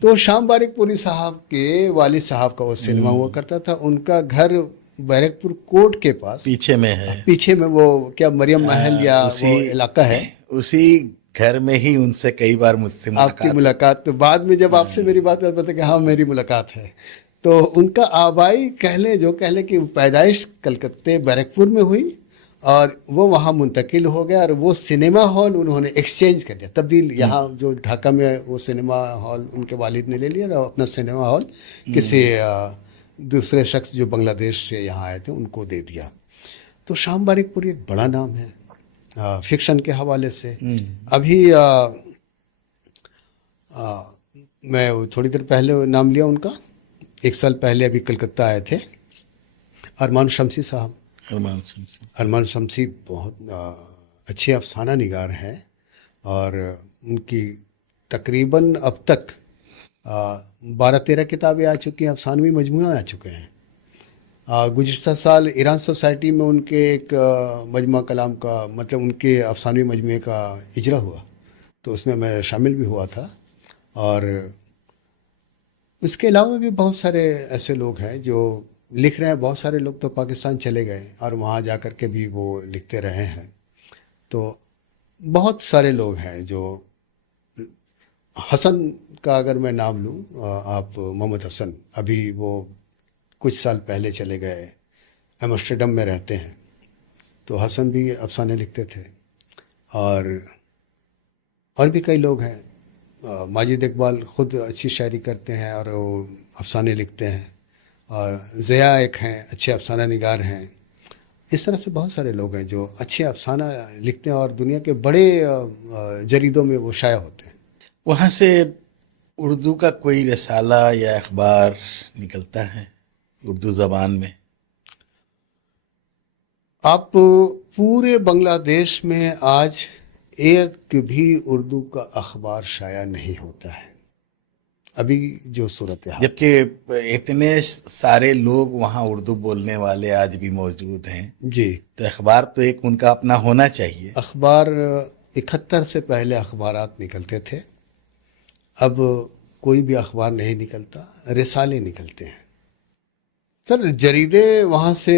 तो शाम बारिकपुरी साहब के वालिद साहब का वो सिनेमा हुआ करता था। उनका घर बैरकपुर कोर्ट के पास पीछे में है, पीछे में वो क्या मरियम महल या वो इलाका है, उसी घर में ही उनसे कई बार मुझसे आपकी मुलाकात। तो बाद में जब आपसे मेरी बात हुई, पता कि हाँ मेरी मुलाकात है। तो उनका आबाई कह ले कि पैदाइश कलकत्ते बैरकपुर में हुई, और वो वहाँ मुंतकिल हो गया, और वो सिनेमा हॉल उन्होंने एक्सचेंज कर दिया, तब्दील। यहाँ जो ढाका में वो सिनेमा हॉल उनके वालिद ने ले लिया, और अपना सिनेमा हॉल किसी दूसरे शख्स जो बांग्लादेश से यहाँ आए थे उनको दे दिया। तो शाम बारिकपुरी एक बड़ा नाम है फिक्शन के हवाले से। अभी मैं थोड़ी देर पहले नाम लिया उनका, 1 साल पहले अभी कलकत्ता आए थे अरमान शमसी साहब। अरमान शमसी बहुत अच्छे अफसाना निगार हैं, और उनकी तकरीबन अब तक 12-13 किताबें आ चुकी हैं, अफसानवी मजमूआ आ चुके हैं। गुज़िश्ता साल ईरान सोसाइटी में उनके एक मजमा कलाम का, मतलब उनके अफसानवी मजमे का इजरा हुआ, तो उसमें मैं शामिल भी हुआ था। और इसके अलावा भी बहुत सारे ऐसे लोग हैं जो लिख रहे हैं। बहुत सारे लोग तो पाकिस्तान चले गए और वहाँ जा कर के भी वो लिखते रहे हैं। तो बहुत सारे लोग हैं जो हसन का अगर मैं नाम लूँ, आप मोहम्मद हसन, अभी वो कुछ साल पहले चले गए, एम्स्टर्डम में रहते हैं। तो हसन भी अफसाने लिखते थे, और भी कई लोग हैं। माजिद इकबाल ख़ुद अच्छी शायरी करते हैं और वो अफसाने लिखते हैं, और ज़िया एक हैं, अच्छे अफसाना निगार हैं। इस तरह से बहुत सारे लोग हैं जो अच्छे अफसाना लिखते हैं और दुनिया के बड़े जरीदों में वो शाया होते हैं। वहाँ से उर्दू का कोई रसाला या अखबार निकलता है उर्दू ज़बान में? आप पूरे बांग्लादेश में आज एक भी उर्दू का अखबार शाया नहीं होता है अभी जो सूरत हाल। जबकि इतने सारे लोग वहाँ उर्दू बोलने वाले आज भी मौजूद हैं, जी, तो अखबार तो एक उनका अपना होना चाहिए। अखबार 71 से पहले अखबारात निकलते थे, अब कोई भी अखबार नहीं निकलता, रिसाले निकलते हैं। सर, जरीदे वहाँ से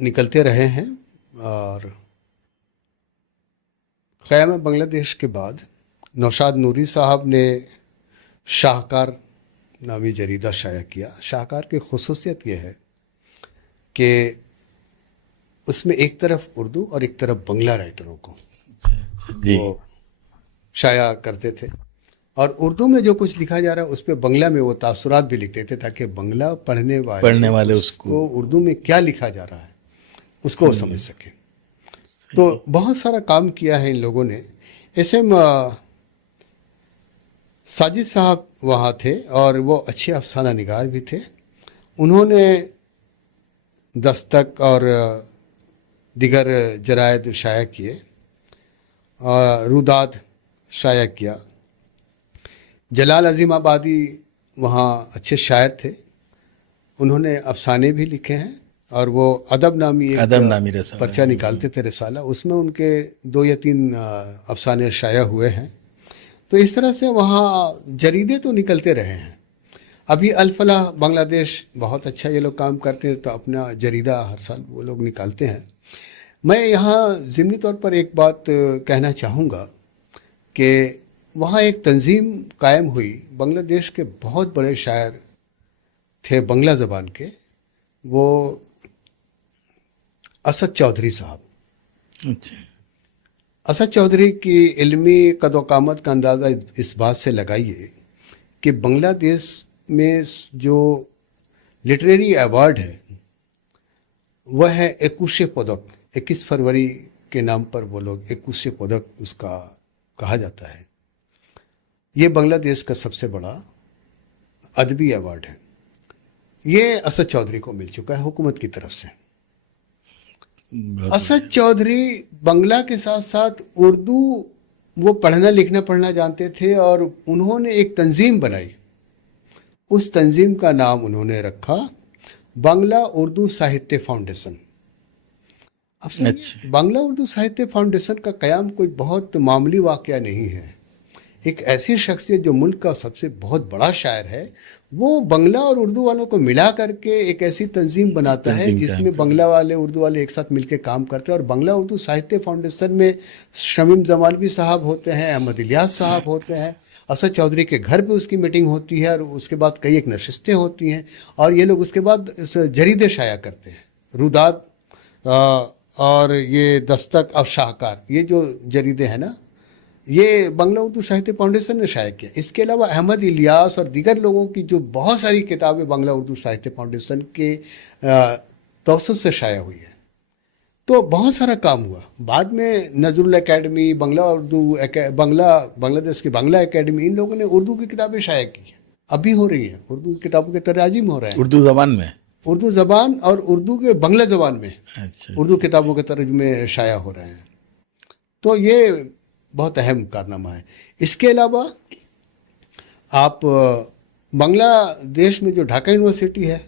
निकलते रहे हैं, और क़याम बांग्लादेश के बाद नौशाद नूरी साहब ने शाहकार नामी जरीदा शाया किया। शाहकार की खुसूसियत यह है कि उसमें एक तरफ उर्दू और एक तरफ बंगला राइटरों को जी, वो शाया करते थे, और उर्दू में जो कुछ लिखा जा रहा है उस पर बंगला में वो तासुरात भी लिखते थे, ताकि बंगला पढ़ने वाले उसको उर्दू में क्या लिखा जा रहा है उसको वो समझ सके। तो बहुत सारा काम किया है इन लोगों ने। ऐसे साजिद साहब वहाँ थे और वो अच्छे अफसाना निगार भी थे। उन्होंने दस्तक और दिगर जरायद शाया किए, और रुदाद शाया किया। जलाल अजीम आबादी वहाँ अच्छे शायर थे, उन्होंने अफसाने भी लिखे हैं, और वो अदब नामी रसाला पर्चा निकालते थे, रिसाला, उसमें उनके 2 या 3 अफसाने शाया हुए हैं। तो इस तरह से वहाँ जरीदे तो निकलते रहे हैं। अभी अल-फलाह बांग्लादेश बहुत अच्छा ये लोग काम करते हैं, तो अपना जरीदा हर साल वो लोग निकालते हैं। मैं यहाँ ज़िमनी तौर पर एक बात कहना चाहूँगा कि वहाँ एक तंजीम कायम हुई। बांग्लादेश के बहुत बड़े शायर थे बांग्ला ज़बान के, वो असद चौधरी साहब। अच्छा, असद चौधरी की इल्मी कदोकामत का अंदाज़ा इस बात से लगाइए कि बांग्लादेश में जो लिटरेरी अवार्ड है वह है 21 पदक। 21 फरवरी के नाम पर वो लोग 21 पदक उसका कहा जाता है। ये बांग्लादेश का सबसे बड़ा अदबी अवार्ड है। ये असद चौधरी को मिल चुका है हुकूमत की तरफ से। असद चौधरी बांग्ला के साथ साथ उर्दू वो पढ़ना जानते थे, और उन्होंने एक तंजीम बनाई। उस तंजीम का नाम उन्होंने रखा बांग्ला उर्दू साहित्य फाउंडेशन। अच्छा, बांग्ला उर्दू साहित्य फाउंडेशन का क़याम कोई बहुत मामूली वाक़या नहीं है। एक ऐसी शख्सियत जो मुल्क का सबसे बहुत बड़ा शायर है, वो बांग्ला और उर्दू वालों को मिला करके एक ऐसी तंजीम बनाता है जिसमें बांग्ला वाले उर्दू वाले एक साथ मिलकर काम करते हैं। और बांग्ला उर्दू साहित्य फाउंडेशन में शमीम जमालवी साहब होते हैं, अहमद इलियास साहब होते हैं। असद चौधरी के घर पे उसकी मीटिंग होती है, और उसके बाद कई एक नशिस्तें होती हैं, और ये लोग उसके बाद जरीदे शाया करते हैं। रुदाद और ये दस्तक और शाहकार, ये जो जरीदे हैं ना, ये बांग्ला उर्दू साहित्य फाउंडेशन ने शाया किया। इसके अलावा अहमद इलियास और दीगर लोगों की जो बहुत सारी किताबें बांग्ला उर्दू साहित्य फाउंडेशन के तवसुत से शाया हुई है। तो बहुत सारा काम हुआ। बाद में नजरुल एकेडमी, बांग्लादेश की बांग्ला एकेडमी, इन लोगों ने उर्दू की किताबें शाया की हैं, अभी हो रही हैं। उर्दू की किताबों के तराजिम हो रहे हैं उर्दू ज़बान में, उर्दू ज़बान और उर्दू के बांग्ला ज़बान में। अच्छा, उर्दू किताबों के तर्जुमे शाया हो रहे हैं। तो ये बहुत अहम कारनामा है। इसके अलावा आप बांग्लादेश में जो ढाका यूनिवर्सिटी है,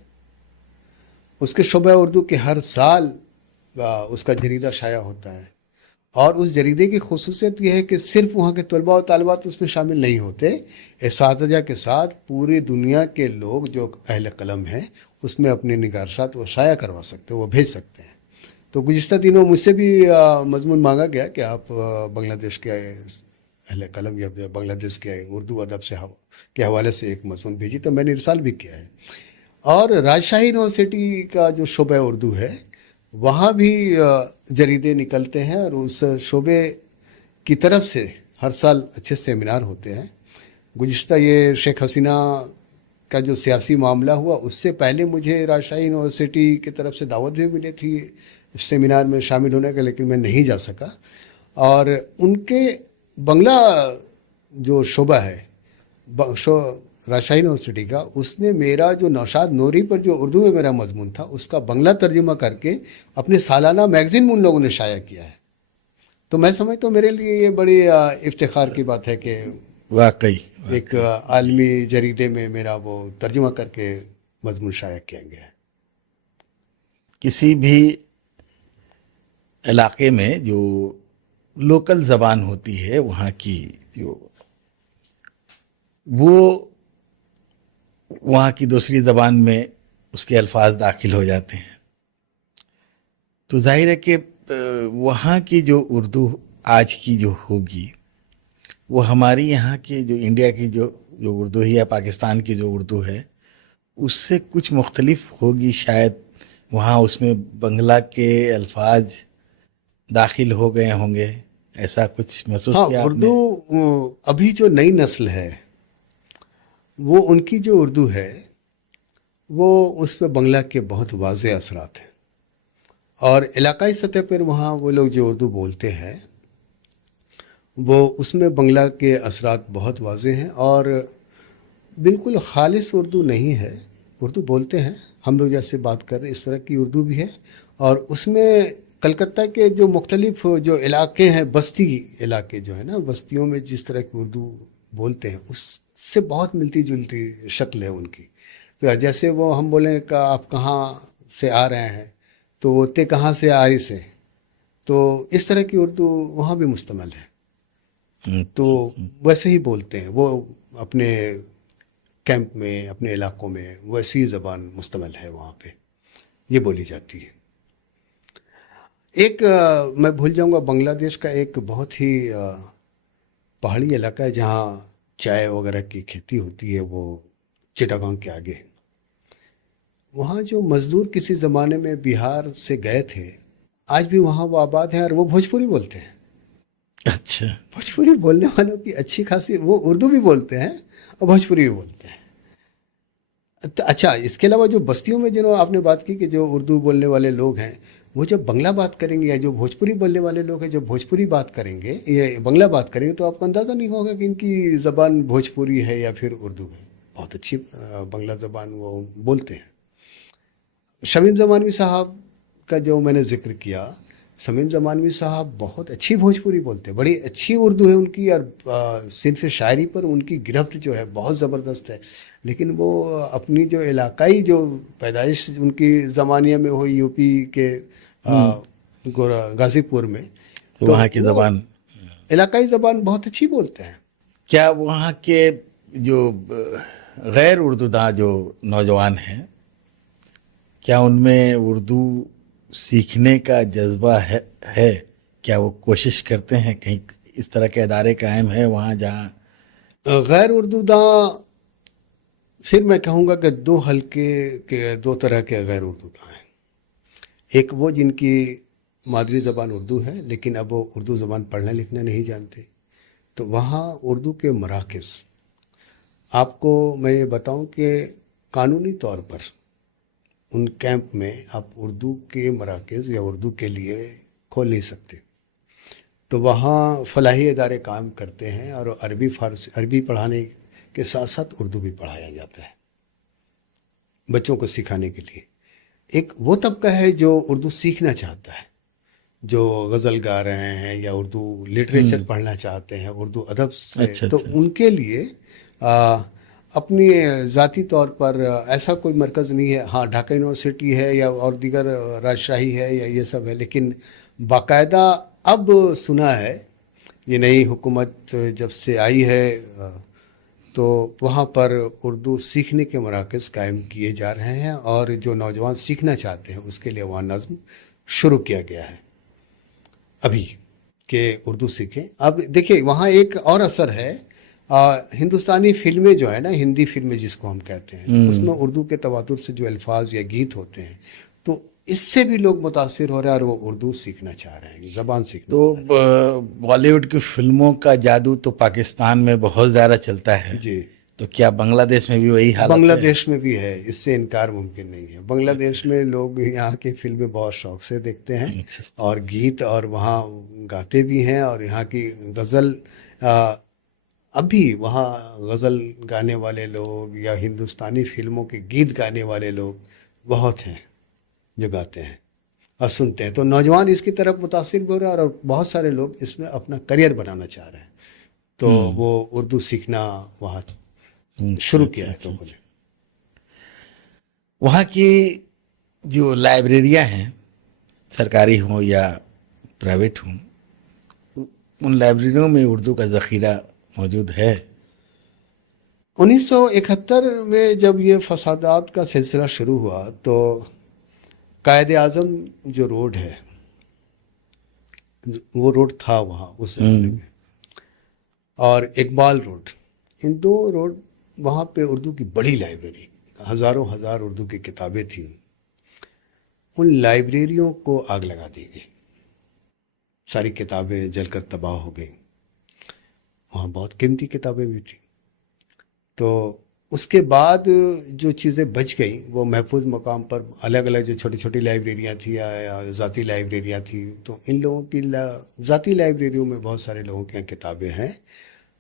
उसके शोबा उर्दू के हर साल उसका जरीदा शाया होता है, और उस जरीदे की खुसूसियत यह है कि सिर्फ वहाँ के तलबा और तालिबात उसमें शामिल नहीं होते, इसातिज़ा के साथ पूरी दुनिया के लोग जो अहले कलम हैं उसमें अपने निगारशात वो शाया करवा सकते हैं, वो भेज सकते हैं। तो गुज़िश्ता दिनों मुझसे भी मजमून मांगा गया कि आप बांग्लादेश के अहले कलम या बांग्लादेश के उर्दू अदब से के हवाले से एक मजमून भेजी, तो मैंने इरसाल भी किया है। और राजशाही यूनिवर्सिटी का जो शोबे उर्दू है वहाँ भी जरीदे निकलते हैं, और उस शोबे की तरफ से हर साल अच्छे सेमिनार होते हैं। गुज़िश्ता ये शेख हसीना का जो सियासी मामला हुआ, उससे पहले मुझे राजशाही यूनिवर्सिटी की तरफ से दावत भी मिली थी सेमिनार में शामिल होने का, लेकिन मैं नहीं जा सका। और उनके बंगला जो शोबा है राजशाही यूनिवर्सिटी का, उसने मेरा जो नौशाद नूरी पर जो उर्दू में मेरा मजमून था उसका बंगला तर्जुमा करके अपने सालाना मैगज़ीन में उन लोगों ने शाया किया है। तो मैं समझता हूँ मेरे लिए ये बड़ी इफ्तिखार की बात है कि वाकई एक आलमी जरीदे में मेरा वो तर्जुमा करके मजमून शाया किया गया है। किसी भी इलाके में जो लोकल ज़बान होती है वहाँ की, जो वो वहाँ की दूसरी ज़बान में उसके अल्फाज दाखिल हो जाते हैं, तो जाहिर है कि वहाँ की जो उर्दू आज की जो होगी वो हमारी यहाँ की जो इंडिया की जो उर्दू है या पाकिस्तान की जो उर्दू है उससे कुछ मुख्तलिफ होगी शायद। वहाँ उसमें बंगला के अल्फाज दाखिल हो गए होंगे, ऐसा कुछ महसूस हाँ, किया आपने? उर्दू अभी जो नई नस्ल है वो उनकी जो उर्दू है वो उस पर बंगला के बहुत वाज़ेह असरात हैं, और इलाकाई सतह पर वहाँ वो लोग जो उर्दू बोलते हैं वो उसमें बंगला के असरात बहुत वाज़ेह हैं, और बिल्कुल खालिस उर्दू नहीं है। उर्दू बोलते हैं, हम लोग जैसे बात कर रहे हैं इस तरह की उर्दू भी है, और उसमें कलकत्ता के जो मुख्तलिफ जो इलाके हैं, बस्ती इलाके जो है ना, बस्तियों में जिस तरह की उर्दू बोलते हैं उससे बहुत मिलती जुलती शक्ल है उनकी। तो जैसे वो हम बोलें कि आप कहाँ से आ रहे हैं, तो वो ते कहाँ से आ रही से, तो इस तरह की उर्दू वहाँ भी मुस्तमल है। तो वैसे ही बोलते हैं वो अपने कैंप में, अपने इलाकों में वैसी ज़बान मुस्तमल है, वहाँ पे ये बोली जाती है। एक मैं भूल जाऊँगा, बांग्लादेश का एक बहुत ही पहाड़ी इलाका है जहाँ चाय वगैरह की खेती होती है, वो चिटागांग के आगे। वहाँ जो मज़दूर किसी ज़माने में बिहार से गए थे, आज भी वहाँ वो आबाद हैं, और वो भोजपुरी बोलते हैं। अच्छा, भोजपुरी बोलने वालों की अच्छी खासी, वो उर्दू भी बोलते हैं और भोजपुरी भी बोलते हैं। तो अच्छा, इसके अलावा जो बस्तियों में जिन्होंने आपने बात की कि जो उर्दू बोलने वाले लोग हैं वो जब बंगला बात करेंगे, या जो भोजपुरी बोलने वाले लोग हैं जो भोजपुरी बात करेंगे, ये बंगला बात करेंगे, तो आपको अंदाज़ा नहीं होगा कि इनकी ज़बान भोजपुरी है या फिर उर्दू है। बहुत अच्छी बंगला ज़बान वो बोलते हैं। शमीम ज़मानवी साहब का जो मैंने ज़िक्र किया, शमीम ज़मानवी साहब बहुत अच्छी भोजपुरी बोलते हैं, बड़ी अच्छी उर्दू है उनकी, और सिर्फ शायरी पर उनकी गिरफ्त जो है बहुत ज़बरदस्त है। लेकिन वो अपनी जो इलाकाई जो पैदाइश उनकी ज़मानिया में हुई यूपी के गाज़ीपुर में, तो वहाँ की ज़बान, इलाकाई ज़बान बहुत अच्छी बोलते हैं। क्या वहाँ के जो गैर उर्दूदां जो नौजवान हैं, क्या उनमें उर्दू सीखने का जज्बा है? क्या वो कोशिश करते हैं? कहीं इस तरह के इदारे कायम है वहाँ जहाँ गैर उर्दूदां, फिर मैं कहूँगा कि दो हल्के के दो तरह के गैर उर्दूदां हैं। एक वो जिनकी मादरी ज़बान उर्दू है लेकिन अब वो उर्दू ज़बान पढ़ना लिखना नहीं जानते, तो वहाँ उर्दू के मराकज़, आपको मैं ये बताऊँ कि कानूनी तौर पर उन कैंप में आप उर्दू के मराकज़ या उर्दू के लिए खोल नहीं सकते। तो वहाँ फलाही इदारे काम करते हैं, और अरबी पढ़ाने के साथ साथ उर्दू भी पढ़ाया जाता है बच्चों को सिखाने के लिए। एक वो तबका है जो उर्दू सीखना चाहता है, जो गज़ल गा रहे हैं या उर्दू लिटरेचर पढ़ना चाहते हैं, उर्दू अदब से। अच्छा, तो अच्छा। उनके लिए अपनी ज़ाती तौर पर ऐसा कोई मरकज़ नहीं है। हाँ, ढाका यूनिवर्सिटी है या और दीगर राजशाही है या ये सब है, लेकिन बाकायदा अब सुना है ये नई हुकूमत जब से आई है तो वहाँ पर उर्दू सीखने के मराकज़ कायम किए जा रहे हैं, और जो नौजवान सीखना चाहते हैं उसके लिए वहाँ नज़्म शुरू किया गया है अभी। कि उर्दू सीखें। अब देखिए वहाँ एक और असर है, हिंदुस्तानी फिल्में जो है ना, हिंदी फिल्में जिसको हम कहते हैं, तो उसमें उर्दू के तवातुर से जो अल्फाज या गीत होते हैं, तो इससे भी लोग मुतासिर हो रहे हैं और वो उर्दू सीखना चाह रहे हैं, ज़बान सीखना तो बॉलीवुड की फिल्मों का जादू तो पाकिस्तान में बहुत ज़्यादा चलता है, जी। तो क्या बांग्लादेश में भी वही हालत है? बांग्लादेश में भी है, इससे इनकार मुमकिन नहीं है। बांग्लादेश में लोग यहाँ की फिल्में बहुत शौक से देखते हैं और गीत, और वहाँ गाते भी हैं, और यहाँ की गज़ल, अभी वहाँ गज़ल गाने वाले लोग या हिंदुस्तानी फिल्मों के गीत गाने वाले लोग बहुत हैं जो गाते हैं और सुनते हैं। तो नौजवान इसकी तरफ मुतासिर भी हो रहे हैं और बहुत सारे लोग इसमें अपना करियर बनाना चाह रहे हैं, तो वो उर्दू सीखना वहाँ शुरू किया है लोगों ने। वहाँ की जो लाइब्रेरियाँ हैं, सरकारी हों या प्राइवेट हों, उन लाइब्रेरियों में उर्दू का ज़ख़ीरा मौजूद है? 1971 में जब ये फसादात का सिलसिला शुरू हुआ तो कायद आज़म जो रोड है, वो रोड था वहाँ उस ज़माने में, और इकबाल रोड, इन दो रोड, वहाँ पे उर्दू की बड़ी लाइब्रेरी, हज़ारों हज़ार उर्दू की किताबें थीं। उन लाइब्रेरियों को आग लगा दी गई, सारी किताबें जलकर तबाह हो गई। वहाँ बहुत कीमती किताबें भी थीं। तो उसके बाद जो चीज़ें बच गई वो महफूज मकाम पर अलग अलग जो छोटी छोटी लाइब्रेरियाँ थी या ज़ाती लाइब्रेरियाँ थी, तो इन लोगों की ज़ाती लाइब्रेरियों में बहुत सारे लोगों की किताबें हैं।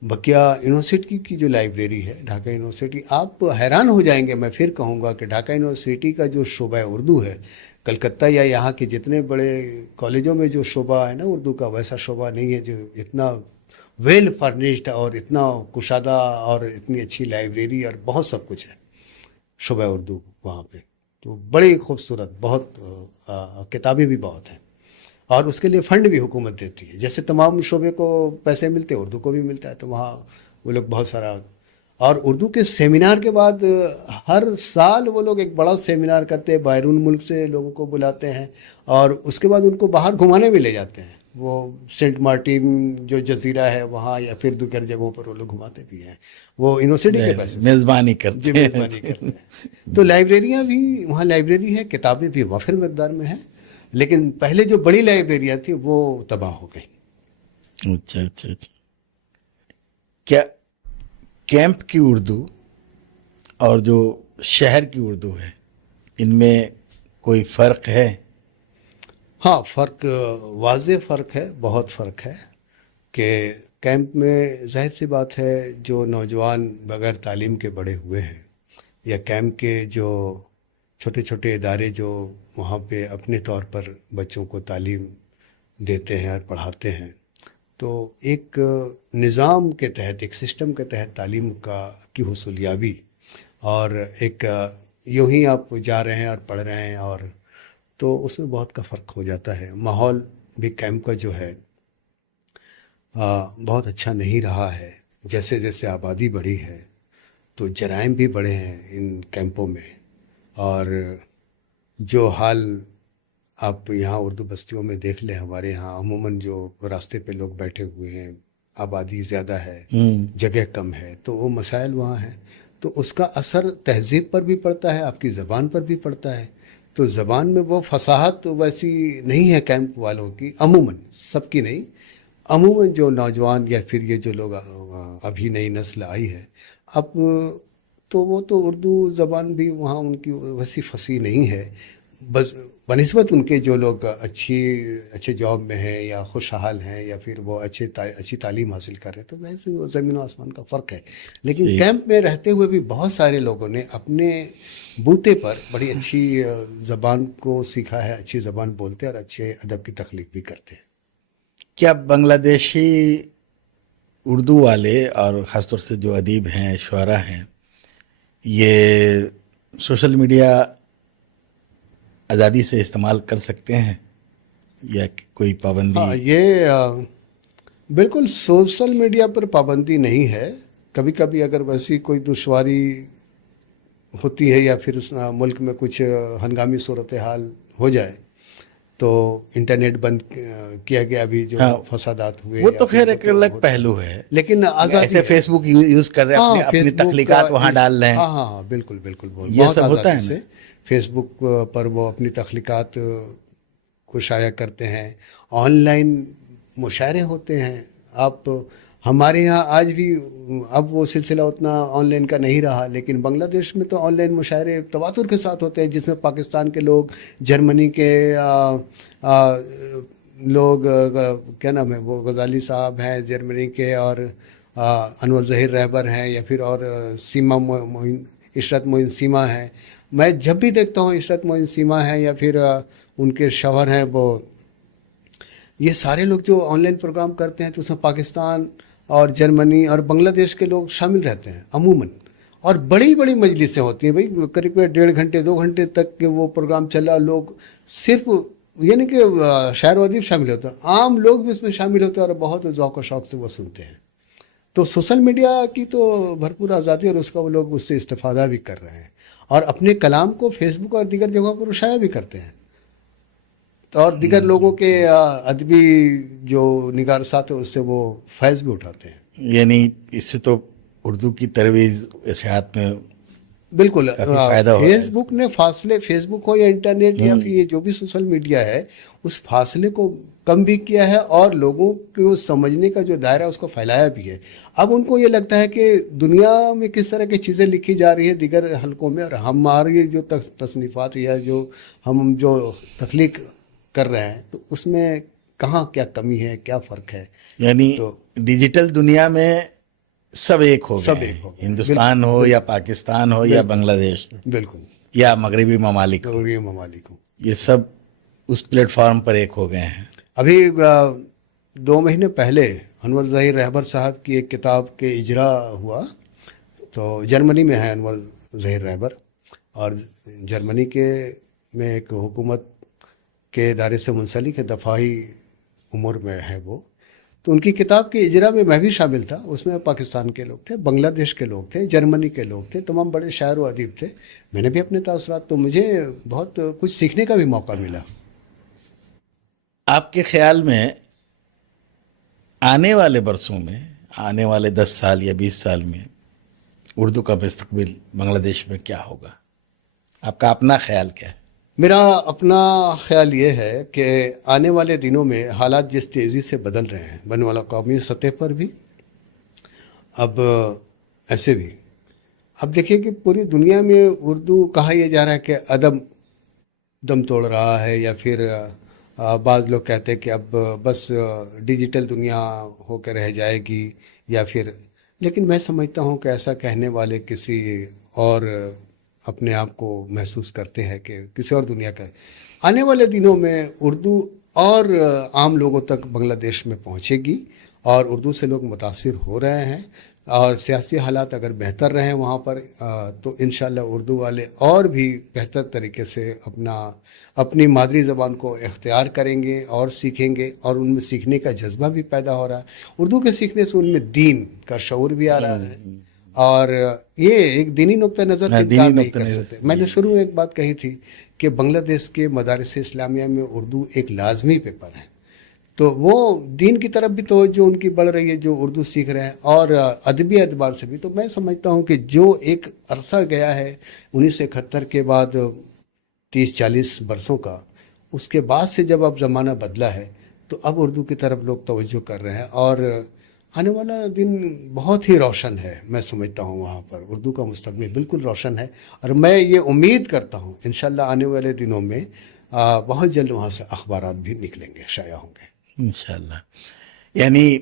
बकिया यूनिवर्सिटी की जो लाइब्रेरी है, ढाका यूनिवर्सिटी, आप हैरान हो जाएंगे, मैं फिर कहूँगा कि ढाका यूनिवर्सिटी का जो शोबा उर्दू है, कलकत्ता या यहाँ के जितने बड़े कॉलेजों में जो शोबा है ना उर्दू का, वैसा शोबा नहीं है जो इतना वेल फर्निश्ड और इतना कुशादा और इतनी अच्छी लाइब्रेरी और बहुत सब कुछ है शोबा उर्दू वहाँ पे। तो बड़ी खूबसूरत, बहुत किताबें भी बहुत हैं, और उसके लिए फ़ंड भी हुकूमत देती है। जैसे तमाम शोबे को पैसे मिलते हैं, उर्दू को भी मिलता है, तो वहाँ वो लोग बहुत सारा, और उर्दू के सेमिनार के बाद हर साल वो लोग एक बड़ा सेमिनार करते हैं, बैरून मुल्क से लोगों को बुलाते हैं, और उसके बाद उनको बाहर घुमाने भी ले जाते हैं। वो सेंट मार्टिन जो जजीरा है वहाँ, या फिर दूसरी जगहों पर वो लोग घुमाते भी हैं, वो यूनिवर्सिटी के पैसे से मेज़बानी करते जी, मेज़बानी करते हैं। तो लाइब्रेरियाँ भी, वहाँ लाइब्रेरी है, किताबें भी वाफिर मकदार में हैं, लेकिन पहले जो बड़ी लाइब्रेरियाँ थी वो तबाह हो गई। अच्छा अच्छा अच्छा। क्या कैंप की उर्दू और जो शहर की उर्दू है, इनमें कोई फ़र्क है? हाँ, फ़र्क, वाज़ेह फ़र्क है, बहुत फ़र्क है कि कैंप में ज़ाहिर सी बात है जो नौजवान बग़ैर तालीम के बड़े हुए हैं, या कैंप के जो छोटे छोटे इदारे जो वहाँ पे अपने तौर पर बच्चों को तालीम देते हैं और पढ़ाते हैं, तो एक निज़ाम के तहत, एक सिस्टम के तहत तालीम की हुसूलियाबी, और एक यूँ ही आप जा रहे हैं और पढ़ रहे हैं, और तो उसमें बहुत का फ़र्क हो जाता है। माहौल भी कैंप का जो है बहुत अच्छा नहीं रहा है। जैसे जैसे आबादी बढ़ी है तो जराइम भी बढ़े हैं इन कैंपों में, और जो हाल आप यहाँ उर्दू बस्तियों में देख लें, हमारे यहाँ अमूमन जो रास्ते पे लोग बैठे हुए हैं, आबादी ज़्यादा है, जगह कम है, तो वो मसाइल वहाँ हैं। तो उसका असर तहज़ीब पर भी पड़ता है, आपकी ज़बान पर भी पड़ता है। तो ज़बान में वो फसाहत तो वैसी नहीं है कैंप वालों की, अमूमन, सबकी नहीं, अमूमन जो नौजवान या फिर ये जो लोग अभी नई नस्ल आई है अब, तो वो तो उर्दू ज़बान भी वहाँ उनकी वैसी फसी नहीं है, बस बनिस्बत उनके जो लोग अच्छे जॉब में हैं या खुशहाल हैं या फिर वो अच्छी तालीम हासिल कर रहे हैं, तो वैसे वो ज़मीन और आसमान का फ़र्क है। लेकिन कैंप में रहते हुए भी बहुत सारे लोगों ने अपने बूते पर बड़ी अच्छी ज़बान को सीखा है, अच्छी ज़बान बोलते हैं और अच्छे अदब की तख्लीक भी करते हैं। क्या बांग्लादेशी उर्दू वाले और ख़ासतौर से जो अदीब हैं, शुअरा हैं, ये सोशल मीडिया आज़ादी से इस्तेमाल कर सकते हैं या कोई पाबंदी? हाँ, ये बिल्कुल सोशल मीडिया पर पाबंदी नहीं है। कभी कभी अगर वैसी कोई दुश्वारी होती है या फिर उस मुल्क में कुछ हंगामी सूरत हाल हो जाए तो इंटरनेट बंद किया गया अभी जो हाँ, फसादात हुए वो या तो फिर खैर वो एक तो अलग होता है। पहलू है। लेकिन आज़ादी ऐसे है। फेसबुक यूज कर रहे हैं, हाँ, अपनी फेसबुक तख्लीकात का वहाँ डाल रहे हैं। हाँ हाँ हाँ, बिल्कुल बिल्कुल बहुत ये बहुत सब होता है आज़ादी ना। से फेसबुक पर वो अपनी तख्लीकात को शाया करते हैं। ऑनलाइन मुशायरे होते हैं। आप हमारे यहाँ आज भी अब वो सिलसिला उतना ऑनलाइन का नहीं रहा, लेकिन बांग्लादेश में तो ऑनलाइन मुशायरे तवातुर के साथ होते हैं, जिसमें पाकिस्तान के लोग, जर्मनी के लोग, क्या नाम है वो, गजाली साहब हैं जर्मनी के, और अनवर ज़हीर रहबर हैं, या फिर और सीमा मोइन, इशरत मोइन सीमा हैं। मैं जब भी देखता हूँ इशरत मोइन सीमा हैं या फिर उनके शौहर हैं, वो ये सारे लोग जो ऑनलाइन प्रोग्राम करते हैं तो उसमें पाकिस्तान और जर्मनी और बांग्लादेश के लोग शामिल रहते हैं अमूमन। और बड़ी बड़ी मजलिसें होती हैं भाई, करीब 1.5 घंटे 2 घंटे तक के वो प्रोग्राम चला। लोग सिर्फ यानी कि शायर व अदीब शामिल होते हैं, आम लोग भी उसमें शामिल होते हैं और बहुत ज़ौक़ व शौक़ से वो सुनते हैं। तो सोशल मीडिया की तो भरपूर आज़ादी, और उसका वो लोग उससे इस्तेफ़ादा भी कर रहे हैं और अपने कलाम को फेसबुक और दीगर जगहों पर शाया भी करते हैं। तो और दिगर लोगों के अदबी जो निगारसात है उससे वो फैज़ भी उठाते हैं। यानी इससे तो उर्दू की तरवीज इशाअत में बिल्कुल। काफी फायदा हो रहा है। फेसबुक ने फासले, फेसबुक हो या इंटरनेट या फिर ये जो भी सोशल मीडिया है, उस फासले को कम भी किया है और लोगों को समझने का जो दायरा है उसको फैलाया भी है। अब उनको ये लगता है कि दुनिया में किस तरह की चीज़ें लिखी जा रही है दिगर हलकों में, और हमारी जो तसनीफ़ात या जो हम जो तख्लीक कर रहे हैं तो उसमें कहाँ क्या कमी है, क्या फ़र्क है। यानी तो डिजिटल दुनिया में सब एक हो सब गए एक हैं। हो गए। हिंदुस्तान हो या पाकिस्तान हो या बांग्लादेश बिल्कुल या मगरबी ममालिक हो, गौरी ममालिक को ये सब उस प्लेटफॉर्म पर एक हो गए हैं। अभी 2 महीने पहले अनवर ज़हीर रहबर साहब की एक किताब के इजरा हुआ। तो जर्मनी में है अनवर ज़हीर रहबर, और जर्मनी के में एक हुकूमत के दायरे से मुंसलिक है, दफाई उम्र में है वो। तो उनकी किताब के इजरा में मैं भी शामिल था। उसमें पाकिस्तान के लोग थे, बांग्लादेश के लोग थे, जर्मनी के लोग थे, तमाम बड़े शायर व अदीब थे। मैंने भी अपने तासुरात, तो मुझे बहुत कुछ सीखने का भी मौका मिला। आपके ख्याल में आने वाले बरसों में, आने वाले 10 साल या 20 साल में उर्दू का मुस्तकबिल बांग्लादेश में क्या होगा? आपका अपना ख्याल क्या है? मेरा अपना ख्याल ये है कि आने वाले दिनों में हालात जिस तेज़ी से बदल रहे हैं, बन वाला कौमी सतह पर भी, अब ऐसे भी, अब देखिए कि पूरी दुनिया में उर्दू कहा यह जा रहा है कि अदब दम तोड़ रहा है, या फिर बाज़ लोग कहते हैं कि अब बस डिजिटल दुनिया होकर रह जाएगी, या फिर, लेकिन मैं समझता हूँ कि ऐसा कहने वाले किसी और अपने आप को महसूस करते हैं कि किसी और दुनिया का है। आने वाले दिनों में उर्दू और आम लोगों तक बांग्लादेश में पहुँचेगी, और उर्दू से लोग मुतासिर हो रहे हैं, और सियासी हालात अगर बेहतर रहें वहाँ पर तो इंशाअल्लाह उर्दू वाले और भी बेहतर तरीके से अपनी मादरी ज़बान को इख्तियार करेंगे और सीखेंगे, और उनमें सीखने का जज्बा भी पैदा हो रहा है। उर्दू के सीखने से उनमें दीन का शऊर भी आ रहा है, और ये एक दीनी नुक्ता नज़र से इनकार नहीं कर सकते। मैंने शुरू में एक बात कही थी कि बांग्लादेश के मदारिस इस्लामिया में उर्दू एक लाजमी पेपर है, तो वो दीन की तरफ भी तवज्जो उनकी बढ़ रही है जो उर्दू सीख रहे हैं, और अदबी एतबार से भी। तो मैं समझता हूँ कि जो एक अरसा गया है 1971 के बाद 30-40 बरसों का, उसके बाद से जब अब ज़माना बदला है तो अब उर्दू की तरफ लोग तवज्जो कर रहे हैं, और आने वाला दिन बहुत ही रोशन है। मैं समझता हूँ वहाँ पर उर्दू का मुस्तकबिल बिल्कुल रोशन है, और मैं ये उम्मीद करता हूँ इंशाअल्लाह आने वाले दिनों में बहुत जल्द वहाँ से अखबारात भी निकलेंगे, शाया होंगे इंशाअल्लाह। यानी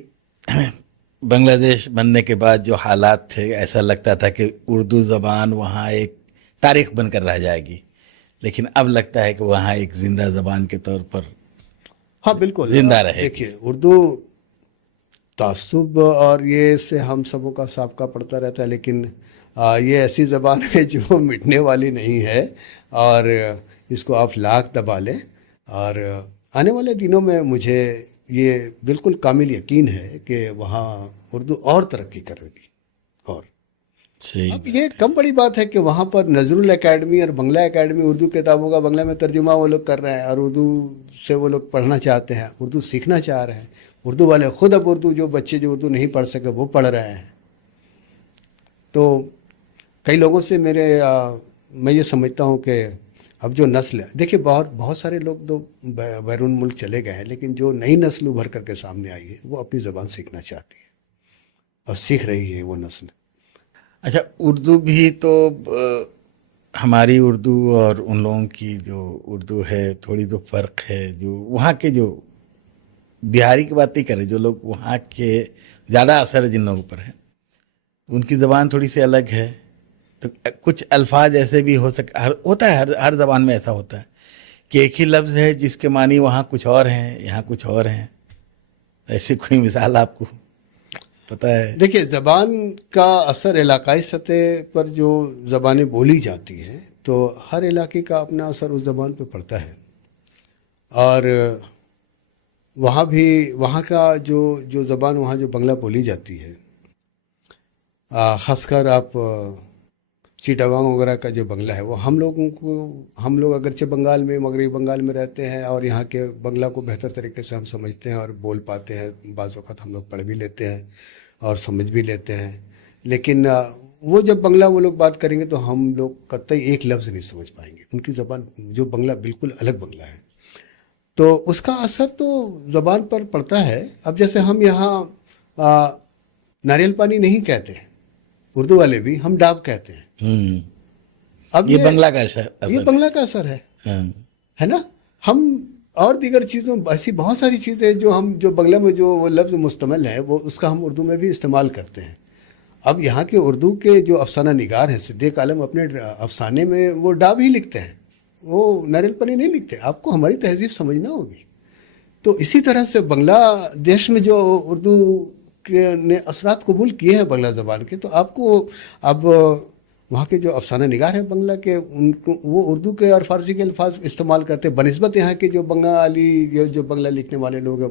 बांग्लादेश बनने के बाद जो हालात थे, ऐसा लगता था कि उर्दू ज़बान वहाँ एक तारीख बनकर रह जाएगी, लेकिन अब लगता है कि वहाँ एक ज़िंदा ज़बान के तौर पर हाँ बिल्कुल जिंदा रहेगी। देखिए, उर्दू तासुब और ये से हम सबों का साबका पड़ता रहता है, लेकिन ये ऐसी ज़बान है जो मिटने वाली नहीं है, और इसको आप लाख दबा लें। और आने वाले दिनों में मुझे ये बिल्कुल कामिल यकीन है कि वहाँ उर्दू और तरक्की करेगी। और सही अब ये कम बड़ी बात है कि वहाँ पर नजरुल एकेडमी और बंगला एकेडमी उर्दू किताबों का बंगला में तर्जुमा वो लोग कर रहे हैं और उर्दू से वो लोग पढ़ना चाहते हैं, उर्दू सीखना चाह रहे हैं। उर्दू वाले खुद अब उर्दू, जो बच्चे जो उर्दू नहीं पढ़ सके वो पढ़ रहे हैं। तो कई लोगों से मैं ये समझता हूँ कि अब जो नस्ल है, देखिए बहुत सारे लोग तो बैरून मुल्क चले गए हैं, लेकिन जो नई नस्ल उभर करके सामने आई है वो अपनी ज़बान सीखना चाहती है और सीख रही है वो नस्ल। अच्छा, उर्दू भी तो हमारी उर्दू और उन लोगों की जो उर्दू है थोड़ी तो फर्क है। जो वहाँ के, जो बिहारी की बात नहीं करें, जो लोग वहाँ के ज़्यादा असर है जिन लोगों पर है, उनकी ज़बान थोड़ी सी अलग है। तो कुछ अल्फाज ऐसे भी होता है, हर ज़बान में ऐसा होता है कि एक ही लफ्ज़ है जिसके मानी वहाँ कुछ और हैं, यहाँ कुछ और हैं। ऐसी कोई मिसाल आपको पता है? देखिए, ज़बान का असर इलाकाई सतह पर जो ज़बानें बोली जाती हैं, तो हर इलाके का अपना असर उस ज़बान पे पड़ता है। और वहाँ का जो ज़बान, वहाँ जो बंगला बोली जाती है, ख़ासकर आप चिटागांग वगैरह का जो बंगला है, वो हम लोग अगरचे बंगाल में, मगरबी बंगाल में रहते हैं और यहाँ के बंगला को बेहतर तरीके से हम समझते हैं और बोल पाते हैं। बाज़ वक़्त हम लोग पढ़ भी लेते हैं और समझ भी लेते हैं। लेकिन वो जब बंगला वो लोग बात करेंगे तो हम लोग कतई एक लफ्ज़ नहीं समझ पाएंगे। उनकी ज़बान, जो बंगला बिल्कुल अलग बंगला है, तो उसका असर तो ज़बान पर पड़ता है। अब जैसे हम यहाँ नारियल पानी नहीं कहते, उर्दू वाले भी हम डाब कहते हैं। अब ये बंगला का असर, ये बंगला का असर है, है ना। हम और दीगर चीज़ों, ऐसी बहुत सारी चीज़ें जो बंगला में जो वो लफ्ज़ मुस्तमल है, वो उसका हम उर्दू में भी इस्तेमाल करते हैं। अब यहाँ के उर्दू के जो अफसाना निगार हैं, सिद्दीक़ आलम अपने अफसाने में वो डाब ही लिखते हैं, वो नारियल पानी नहीं लिखते। आपको हमारी तहजीब समझना होगी। तो इसी तरह से बांग्लादेश में जो उर्दू ने असरात कबूल किए हैं बंगला ज़बान के, तो आपको अब वहाँ के जो अफसाना निगार हैं बंगला के, उनको वो उर्दू के और फ़ारसी के अल्फाज इस्तेमाल करते हैं बनिस्बत यहाँ के जो बंगाली, जो बंगला लिखने वाले लोग हैं,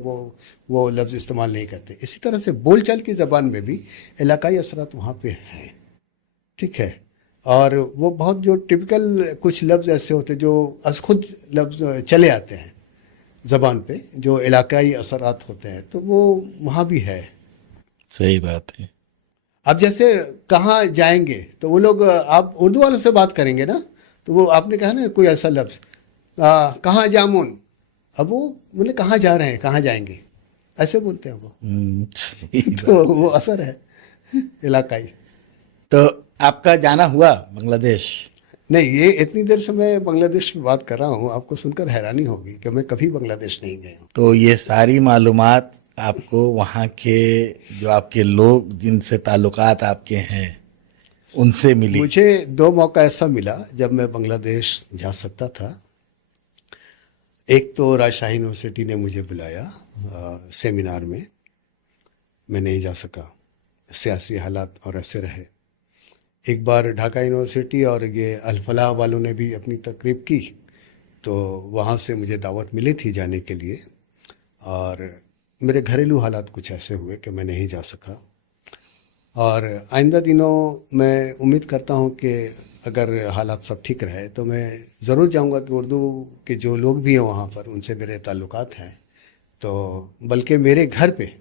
वो लफ्ज़ इस्तेमाल नहीं करते। इसी तरह से बोलचाल की ज़बान में भी इलाकाई असरात वहाँ पे हैं, ठीक है। और वो बहुत जो टिपिकल कुछ लफ्ज़ ऐसे होते हैं जो अस खुद लफ्ज़ चले आते हैं ज़बान पे, जो इलाकाई असरात होते हैं, तो वो वहाँ भी है। सही बात है। अब जैसे कहाँ जाएंगे, तो वो लोग, आप उर्दू वालों से बात करेंगे ना, तो वो आपने कहा ना कोई ऐसा लफ्ज़, कहाँ जामुन, अब वो बोले कहाँ जा रहे हैं, कहाँ जाएंगे, ऐसे बोलते हैं वो। तो वो असर है इलाकाई। तो आपका जाना हुआ बांग्लादेश? नहीं, ये इतनी देर से मैं बांग्लादेश में बात कर रहा हूँ, आपको सुनकर हैरानी होगी कि मैं कभी बांग्लादेश नहीं गया हूँ। तो ये सारी मालूमात आपको वहाँ के जो आपके लोग जिनसे ताल्लुकात आपके हैं उनसे मिली? मुझे 2 मौका ऐसा मिला जब मैं बांग्लादेश जा सकता था। एक तो राजशाही यूनिवर्सिटी ने मुझे बुलाया सेमिनार में, मैं नहीं जा सका, सियासी हालात और ऐसे रहे। एक बार ढाका यूनिवर्सिटी और ये अल-फलाह वालों ने भी अपनी तकरीब की, तो वहाँ से मुझे दावत मिली थी जाने के लिए, और मेरे घरेलू हालात कुछ ऐसे हुए कि मैं नहीं जा सका। और आइंदा दिनों मैं उम्मीद करता हूँ कि अगर हालात सब ठीक रहे तो मैं ज़रूर जाऊँगा कि उर्दू के जो लोग भी हैं वहाँ पर, उनसे मेरे ताल्लुकात हैं। तो बल्कि मेरे घर पे,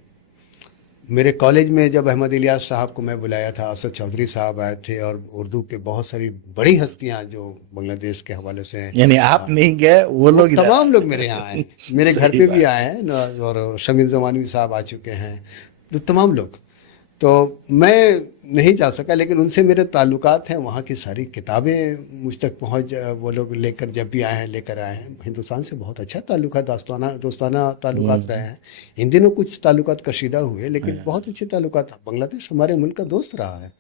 मेरे कॉलेज में जब अहमद इलियास साहब को मैं बुलाया था, असद चौधरी साहब आए थे, और उर्दू के बहुत सारी बड़ी हस्तियां जो बांग्लादेश के हवाले से हैं। यानी आप नहीं गए, वो लोग तमाम लोग मेरे यहाँ आए, मेरे घर पे भी आए हैं, और शमीम ज़मानवी साहब आ चुके हैं, तो तमाम लोग। तो मैं नहीं जा सका, लेकिन उनसे मेरे ताल्लुकात हैं। वहाँ की सारी किताबें मुझ तक वो लोग लेकर जब भी आए हैं, लेकर आए हैं। हिंदुस्तान से बहुत अच्छा ताल्लुकात, दोस्ताना ताल्लुकात रहे हैं। इन दिनों कुछ ताल्लुकात कशीदा हुए, लेकिन बहुत अच्छे ताल्लुकात। बांग्लादेश हमारे मुल्क का दोस्त रहा है,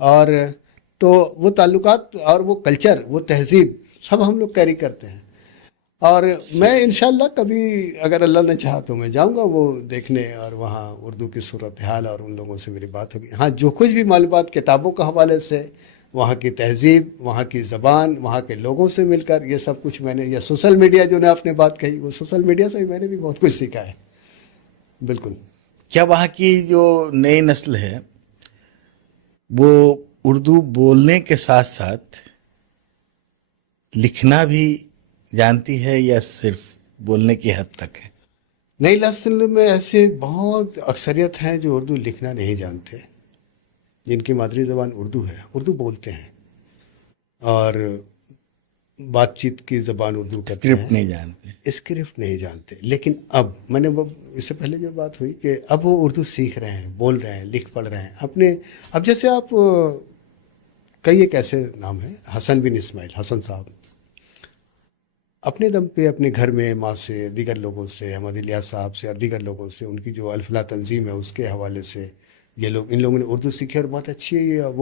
और तो वो ताल्लुकात और वो कल्चर, वो तहजीब सब हम लोग कैरी करते हैं। और मैं इंशाल्लाह कभी अगर अल्लाह ने चाहा तो मैं जाऊंगा वो देखने, और वहाँ उर्दू की सूरत हाल और उन लोगों से मेरी बात होगी। हाँ, जो कुछ भी मालूमात किताबों के हवाले से, वहाँ की तहजीब, वहाँ की ज़बान, वहाँ के लोगों से मिलकर, ये सब कुछ मैंने, या सोशल मीडिया जो ने आपने बात कही, वो सोशल मीडिया से भी मैंने भी बहुत कुछ सीखा है। बिल्कुल। क्या वहाँ की जो नई नस्ल है वो उर्दू बोलने के साथ साथ लिखना भी जानती है या सिर्फ बोलने की हद तक है? नई नस्ल में ऐसे बहुत अक्सरियत हैं जो उर्दू लिखना नहीं जानते, जिनकी मादरी ज़बान उर्दू है, उर्दू बोलते हैं और बातचीत की ज़बान उर्दू करते स्क्रिप्ट हैं, नहीं जानते। स्क्रिप्ट नहीं जानते। लेकिन अब मैंने वो इससे पहले जो बात हुई कि अब वो उर्दू सीख रहे हैं, बोल रहे हैं, लिख पढ़ रहे हैं अपने। अब जैसे आप कई एक ऐसे नाम हैं, हसन बिन इस्माइल, हसन साहब अपने दम पे अपने घर में माँ से, दीगर लोगों से, अहमद इलियास साहब से और दीगर लोगों से, उनकी जो अल्फला तंजीम है उसके हवाले से ये लोग, इन लोगों ने उर्दू सीखी और बहुत अच्छी वो